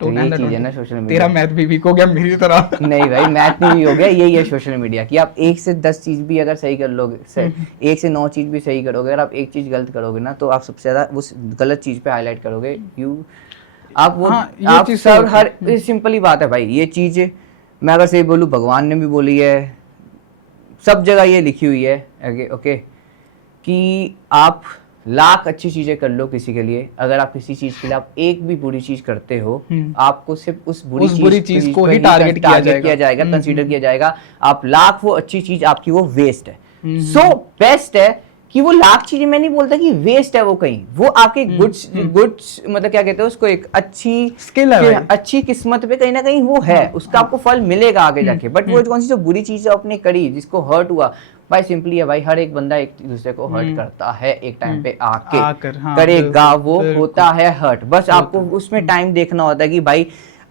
तो ये चीज है ना सोशल मीडिया। तेरा मैथ भी वीक हो गया मेरी तरह। नहीं भाई, मैथ नहीं हो गया, यही है सोशल मीडिया कि आप 1 से 10 चीज भी अगर सही कर लोगे, 1 से 9 चीज भी सही करोगे, अगर आप एक चीज गलत करोगे ना, तो आप सबसे ज्यादा उस गलत चीज पे हाईलाइट करोगे। आप वो, हाँ, ये आप चीज़ सब तो हर सिंपल ही बात है भाई। ये चीज मैं अगर सही बोलूँ, भगवान ने भी बोली है, सब जगह ये लिखी हुई है ओके, कि आप लाख अच्छी चीजें कर लो किसी के लिए, अगर आप किसी चीज के लिए आप एक भी बुरी चीज करते हो, आपको सिर्फ उस बुरी चीज को ही टारगेट किया जाएगा, कंसीडर किया जाएगा। आप लाख, वो अच्छी चीज आपकी वो वेस्ट है। सो बेस्ट है कि वो लाख चीजें, मैं नहीं बोलता कि वेस्ट है वो, कहीं वो आपके गुड्स मतलब क्या कहते हैं उसको, एक अच्छी स्किल है, अच्छी किस्मत पे कहीं ना कहीं वो है, उसका आपको फल मिलेगा आगे जाके। बट वो कौन सी जो बुरी चीज आपने करी, जिसको हर्ट हुआ, भाई सिंपली है भाई, हर एक बंदा एक दूसरे को हर्ट करता है एक टाइम पे आकर, हाँ, करेगा, वो होता है हर्ट। बस आपको उसमें टाइम देखना होता है कि भाई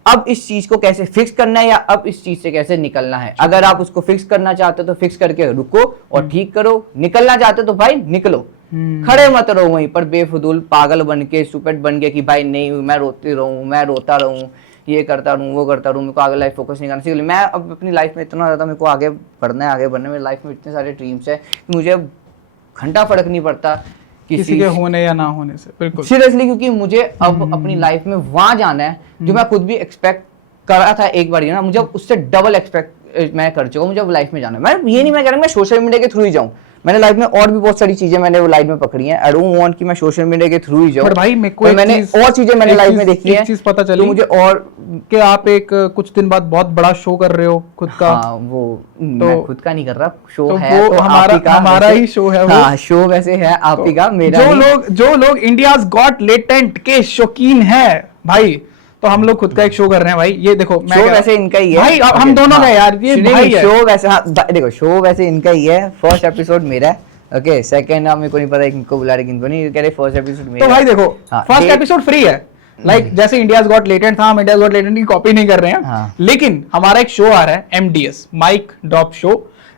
अब इस चीज को कैसे फिक्स करना है, या अब इस चीज से कैसे निकलना है। अगर आप उसको फिक्स करना चाहते हो तो फिक्स करके रुको और ठीक करो, निकलना चाहते हो तो भाई निकलो, खड़े मत रहो वहीं पर बेफुदूल पागल बन के, स्टूपिड बन के कि भाई नहीं मैं रोती रहूं, मैं रोता रहूं, ये करता रहूं, वो करता रहूं, मेरे को आगे लाइफ फोकस नहीं करना चाहिए। मैं अब अपनी लाइफ में इतना ज्यादा मेरे को आगे बढ़ना है, मेरी लाइफ में इतने सारे ड्रीम्स है कि मुझे घंटा फर्क नहीं पड़ता किसी के होने या ना होने से। बिल्कुल सीरियसली, क्योंकि मुझे अब अपनी लाइफ में वहां जाना है जो मैं खुद भी एक्सपेक्ट कर रहा था एक बार, ना मुझे उससे डबल एक्सपेक्ट मैं कर चुका हूँ। मुझे अब लाइफ में जाना है। मैं ये नहीं मैं कह रहा मैं सोशल मीडिया के थ्रू ही जाऊं, मैंने लाइफ में और भी बहुत सारी चीजें मैंने वो लाइफ में पकड़ी हैं। आई डोंट वांट कि मैं सोशल मीडिया के थ्रू ही जाऊं। पर भाई मेरे को तो मैंने और चीजें मैंने लाइफ में देखी हैं, चीज पता चली तो मुझे और कि आप एक कुछ दिन बाद बहुत बड़ा शो कर रहे हो खुद का। हाँ, वो मैं खुद का नहीं कर रहा, शो तो है वो तो हमारा ही शो है वो। हाँ, शो वैसे है आप ही का, मेरा जो लोग इंडियाज गॉट लेटेंट के शौकीन है भाई, तो हम लोग खुद का एक शो कर रहे हैं भाई। ये देखो, शो वैसे इनका ही है भाई, हम दोनों का यार, ये भाई है। शो वैसे, हाँ देखो, शो वैसे इनका ही है। फर्स्ट एपिसोड मेरा है, ओके, सेकंड मेरे को नहीं पता किनको बुला रहे किनको नहीं, कह रहे फर्स्ट एपिसोड मेरा। तो भाई देखो, फर्स्ट एपिसोड फ्री है, लाइक जैसे इंडियाज गॉट लेटेंट था, हम इंडियाज गॉट लेटेंट की कॉपी नहीं कर रहे हैं, लेकिन हमारा एक शो आ रहा है MDS, माइक ड्रॉप शो,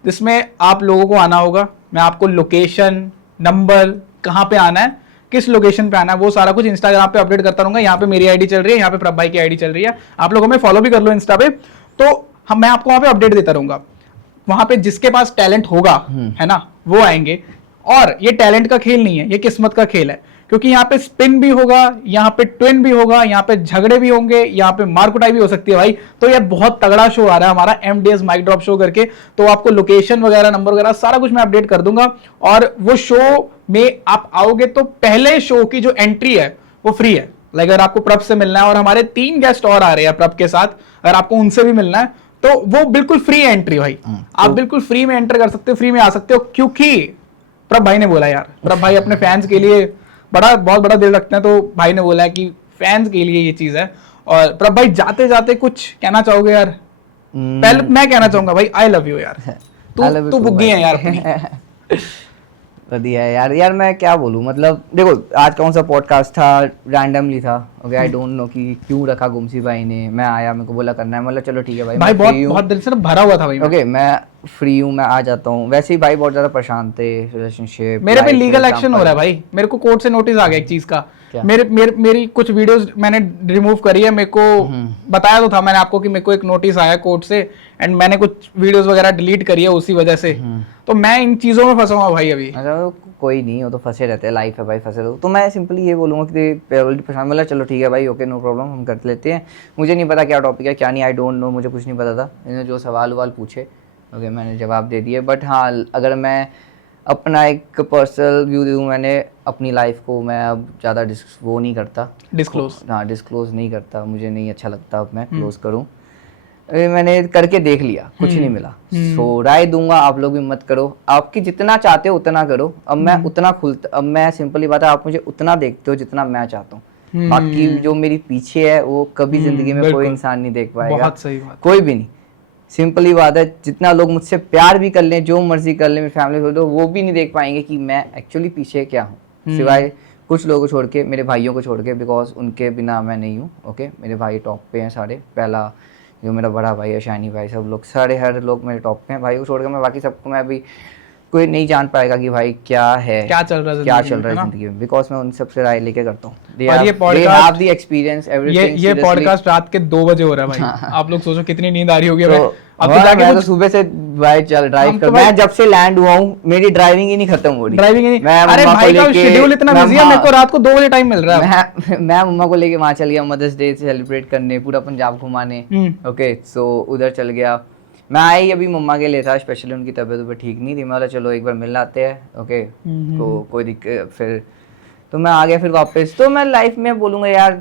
जिसमें आप लोगों को आना होगा। मैं आपको लोकेशन, नंबर, कहाँ पे आना है, किस लोकेशन पे आना है, वो सारा कुछ इंस्टाग्राम पे अपडेट करता रहूंगा। यहाँ पे मेरी आईडी चल रही है, यहाँ पे प्रभ भाई की आईडी चल रही है, आप लोगों में फॉलो भी कर लो इंस्टा पे। तो मैं आपको वहां पे अपडेट देता रहूंगा। वहां पे जिसके पास टैलेंट होगा, है ना, वो आएंगे। और ये टैलेंट का खेल नहीं है, ये किस्मत का खेल है, क्योंकि यहाँ पे स्पिन भी होगा, यहाँ पे ट्विन भी होगा, यहाँ पे झगड़े भी होंगे, यहाँ पे मारकुटाई भी हो सकती है भाई। तो ये बहुत तगड़ा शो आ रहा है हमारा MDS माइक ड्रॉप शो करके। तो आपको लोकेशन वगैरह, नंबर वगैरह सारा कुछ मैं अपडेट कर दूंगा। और वो शो में आप आओगे तो पहले शो की जो एंट्री है वो फ्री है। लाइक अगर आपको प्रभ से मिलना है, और हमारे 3 गेस्ट और आ रहे हैं प्रभ के साथ, अगर आपको उनसे भी मिलना है तो वो बिल्कुल फ्री है एंट्री भाई। आप बिल्कुल फ्री में एंटर कर सकते हो, फ्री में आ सकते हो। क्योंकि प्रभ भाई ने बोला यार, प्रभ भाई अपने फैंस के लिए बहुत बड़ा दिल रखते हैं, तो भाई ने बोला है कि फैंस के लिए ये चीज है। और प्रभ भाई जाते जाते कुछ कहना चाहोगे यार? पहले मैं कहना चाहूंगा भाई, आई लव यू यार, तू बुग्गी है यार अपनी। बढ़िया है यार। यार मैं क्या बोलूँ, मतलब देखो आज कौन सा पॉडकास्ट था, रैंडमली था, ओके, आई डोंट नो कि क्यों रखा गुमसी भाई ने। मैं आया, मेरे को बोला करना है, मतलब चलो ठीक है भाई, भाई बहुत दिल से ना भरा हुआ था भाई। ओके, मैं फ्री हूँ, मैं आ जाता हूँ। वैसे ही भाई बहुत ज्यादा परेशान थे, रिलेशनशिप, मेरे पे लीगल एक्शन हो रहा है भाई, मेरे को कोर्ट से नोटिस आ गया एक चीज का। मेरी कुछ वीडियोस मैंने रिमूव करी है, मेरे को बताया तो था मैंने आपको कि मेरे को एक नोटिस आया कोर्ट से, एंड मैंने कुछ वीडियोस वगैरह डिलीट करी है उसी वजह से। तो मैं इन चीजों में फंसा हूँ भाई अभी। कोई नहीं, वो तो फंसे रहते हैं, लाइफ है भाई, फंसे रहो। तो मैं सिंपली ये बोलूँगा कि परेशान, मतलब चलो ठीक है भाई, ओके नो प्रॉब्लम, हम कर लेते हैं। मुझे नहीं पता क्या टॉपिक है क्या नहीं, आई डोंट नो, मुझे कुछ नहीं पता था। इन्होंने जो सवाल पूछे, ओके, मैंने जवाब दे दिए। बट हाँ, अगर मैं अपना एक पर्सनल व्यू दूँ, मैंने अपनी लाइफ को मैं अब ज़्यादा वो नहीं करता, डिस्क्लोज नहीं करता, मुझे नहीं अच्छा लगता अब मैं क्लोज करूँ। मैंने करके देख लिया, कुछ नहीं मिला। सो राय दूंगा, आप लोग भी मत करो, आपकी जितना चाहते हो उतना करो। अब मैं उतना अब मैं सिंपली बात है, आप मुझे उतना देखते हो जितना मैं चाहता हूँ। बाकी जो मेरी पीछे है वो कभी जिंदगी में कोई इंसान नहीं देख पाएगा। बहुत सही बात। कोई भी नहीं, सिंपली बात है। जितना लोग मुझसे प्यार भी कर लें, जो मर्जी कर लें, मेरी फैमिली हो, वो भी नहीं देख पाएंगे कि मैं एक्चुअली पीछे क्या हूँ, सिवाय कुछ लोगों को छोड़ के, मेरे भाइयों को छोड़ के, बिकॉज उनके बिना मैं नहीं हूँ। ओके, मेरे भाई टॉप पे हैं सारे। पहला जो मेरा बड़ा भाई है, शानी भाई, सब लोग सारे हर लोग मेरे टॉप पे हैं। भाई को छोड़ के मैं बाकी सबको, मैं अभी कोई नहीं जान पाएगा कि भाई क्या है, क्या चल रहा है जिंदगी में, बिकॉज मैं उन सबसे राय लेके करता हूँ। ये पॉडकास्ट रात के 2 बजे हो रहा है भाई। आप लोग सोचो कितनी नींद आ रही होगी। मैं तो सुबह से भाई चल ड्राइव कर, मैं जब से लैंड हुआ हूँ मेरी ड्राइविंग ही नहीं खत्म हो रही। अरे भाई का शेड्यूल इतना बिजी है, मेरे को रात को 2 बजे टाइम मिल रहा है। मैं मम्मा को लेके वहां चल गया, मदर्स डे सेलिब्रेट करने, पूरा पंजाब घुमाने। ओके, सो उधर चल गया। मैं आई अभी मम्मा के लिए था, स्पेशली उनकी तबीयत ठीक नहीं थी। मैं बोला चलो एक बार मिल आते हैं, ओके, कोई दिक्कत। फिर तो मैं आ गया फिर वापस। तो मैं लाइफ में बोलूँगा यार,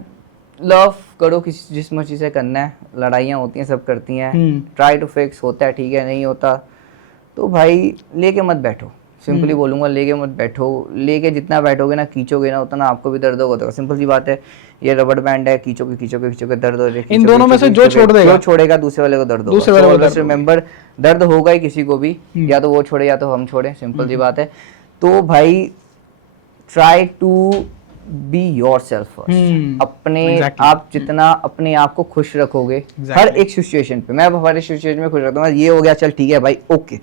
लव करो, किसी जिस मर्जी से करना है। लड़ाइयाँ होती हैं, सब करती हैं, ट्राई टू फिक्स, होता है ठीक है, नहीं होता तो भाई लेके मत बैठो। सिंपली बोलूँगा, लेके मत बैठो। लेके जितना बैठोगे ना, खींचोगे ना, उतना आपको भी दर्द होगा। सिंपल सी बात है, ये रबड़ बैंड है, खींचोगे दर्द हो जाएगा। इन दोनों में से जो छोड़ेगा दूसरे वाले को दर्द होगा। रिमेंबर, दर्द होगा ही किसी को भी, या तो वो छोड़े या तो हम छोड़े, सिंपल सी बात है। तो भाई try to be yourself first. अपने आप जितना अपने आप को खुश रखोगे हर एक सिचुएशन पे, मैं हर एक सिचुएशन में खुश रखता हूँ। ये हो गया, चल ठीक है भाई, ओके,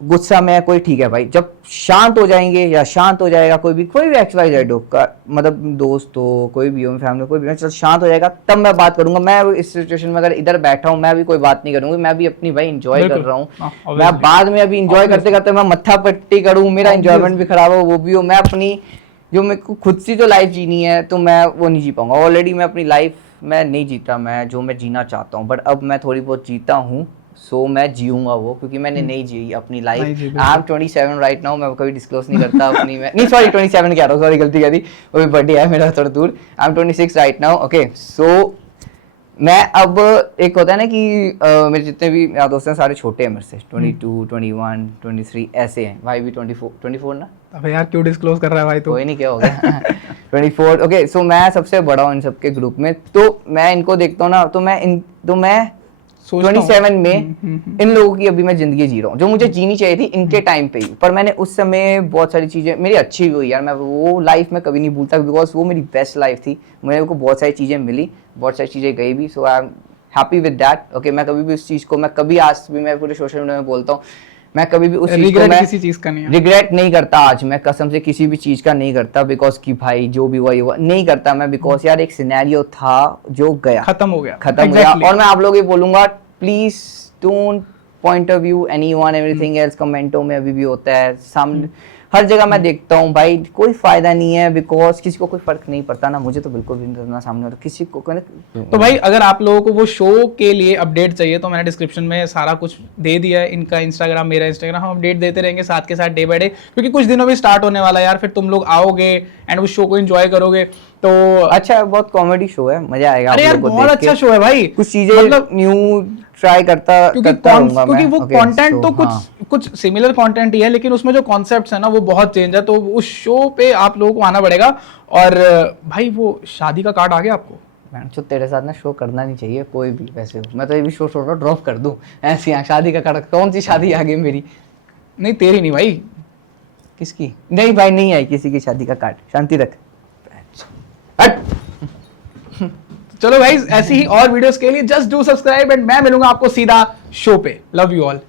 गुस्सा में कोई, ठीक है भाई, जब शांत हो जाएंगे या शांत हो जाएगा कोई भी XYZ हो, मतलब दोस्त हो, कोई भी हो, फैमिली, कोई भी, चल शांत हो जाएगा तब मैं बात करूंगा। मैं इस सिचुएशन में अगर इधर बैठा हूँ, मैं भी कोई बात नहीं करूंगी, मैं भी अपनी भाई इंजॉय कर रहा हूँ। मैं बाद में अभी इंजॉय करते करते मैं मत्था पट्टी करूँ, मेरा इंजॉयमेंट भी खराब हो, वो भी हो, मैं अपनी जो मेरे को खुद से जो लाइफ जीनी है तो मैं वो नहीं जी पाऊंगा। ऑलरेडी मैं अपनी लाइफ मैं नहीं जीता, मैं जो मैं जीना चाहता हूँ, बट अब मैं थोड़ी बहुत जीता हूँ। सो मैं जीऊंगा वो, क्योंकि मैंने नहीं जी अपनी life. I am 27 right now. मैं कभी डिस्क्लोज नहीं करता अपनी, मैं नहीं, सॉरी 27 कह रहा हूँ, सॉरी गलती कर दी, वो भी बर्थडे है मेरा थोड़ा दूर। I am 26 right now. Okay, so मैं अब, एक होता है ना कि मेरे जितने भी यार दोस्त हैं सारे छोटे हैं मेरे से, 22, 21, 23 ऐसे हैं। भाई भी 24 ना। अबे यार क्यों डिस्क्लोज कर रहा है भाई? तो कोई नहीं, क्या हो गया 24। ओके, सो मैं सबसे बड़ा हूँ इन सबके ग्रुप में। तो मैं इनको देखता हूँ ना, तो मैं 27 में इन लोगों की अभी मैं जिंदगी जी रहा हूँ जो मुझे जीनी चाहिए थी इनके टाइम पे ही। पर मैंने उस समय बहुत सारी चीजें मेरी अच्छी हुई यार, मैं वो लाइफ में कभी नहीं भूलता, बिकॉज वो मेरी बेस्ट लाइफ थी। मेरे को बहुत सारी चीजें मिली, बहुत सारी चीजें गई भी। So I am happy with that. Okay, मैं कभी भी उस चीज को, मैं कभी आज भी, मैं पूरे सोशल मीडिया में बोलता हूँ, मैं कभी भी उस चीज को, मैं किसी चीज का नहीं रिग्रेट नहीं करता। आज मैं कसम से किसी भी चीज का नहीं करता, बिकॉज कि भाई जो भी हुआ नहीं करता मैं, बिकॉज यार एक सिनेरियो था जो गया, खत्म हो गया। और मैं आप लोगों को बोलूंगा, please don't point of view anyone, everything else कमेंटों में अभी भी होता है, सामने हर जगह मैं देखता हूँ भाई, कोई फायदा नहीं है, बिकॉज किसी को कोई फर्क नहीं पड़ता ना, मुझे तो बिल्कुल भी नहीं, सामने और किसी को। तो भाई अगर आप लोगों को वो शो के लिए अपडेट चाहिए तो मैंने डिस्क्रिप्शन में सारा कुछ दे दिया है, इनका इंस्टाग्राम, मेरा इंस्टाग्राम, हम अपडेट देते रहेंगे साथ के साथ डे बाय डे, क्योंकि कुछ दिनों में स्टार्ट होने वाला है यार। फिर तुम लोग आओगे एंड उस शो को एंजॉय करोगे। तो अच्छा है, बहुत कॉमेडी शो है, मजा आएगा आप अरे यार लोगों को बहुत देख के। अच्छा शो है भाई, कुछ चीजें मतलब न्यू ट्राई करता रहूंगा क्योंकि मैं। वो Okay, कंटेंट so, तो कुछ हाँ। कुछ सिमिलर कंटेंट ही है, लेकिन उसमें जो कॉन्सेप्ट्स है ना वो बहुत चेंज है, तो उस शो पे आप लोगों को आना पड़ेगा। और भाई वो शादी का कार्ड आ गया आपको? मैंने तो तेरे साथ ना शो करना नहीं चाहिए कोई भी, वैसे मैं तो ये भी शो छोड़ ड्रॉप कर दूं ऐसी। यहाँ शादी का कड़क, कौन सी शादी आ गई मेरी? नहीं तेरी नहीं भाई। किसकी? नहीं भाई, नहीं आई किसी की शादी का कार्ड, शांति रख। हट। चलो भाई, ऐसी ही और वीडियोस के लिए जस्ट डू सब्सक्राइब, एंड मैं मिलूंगा आपको सीधा शो पे। Love you all.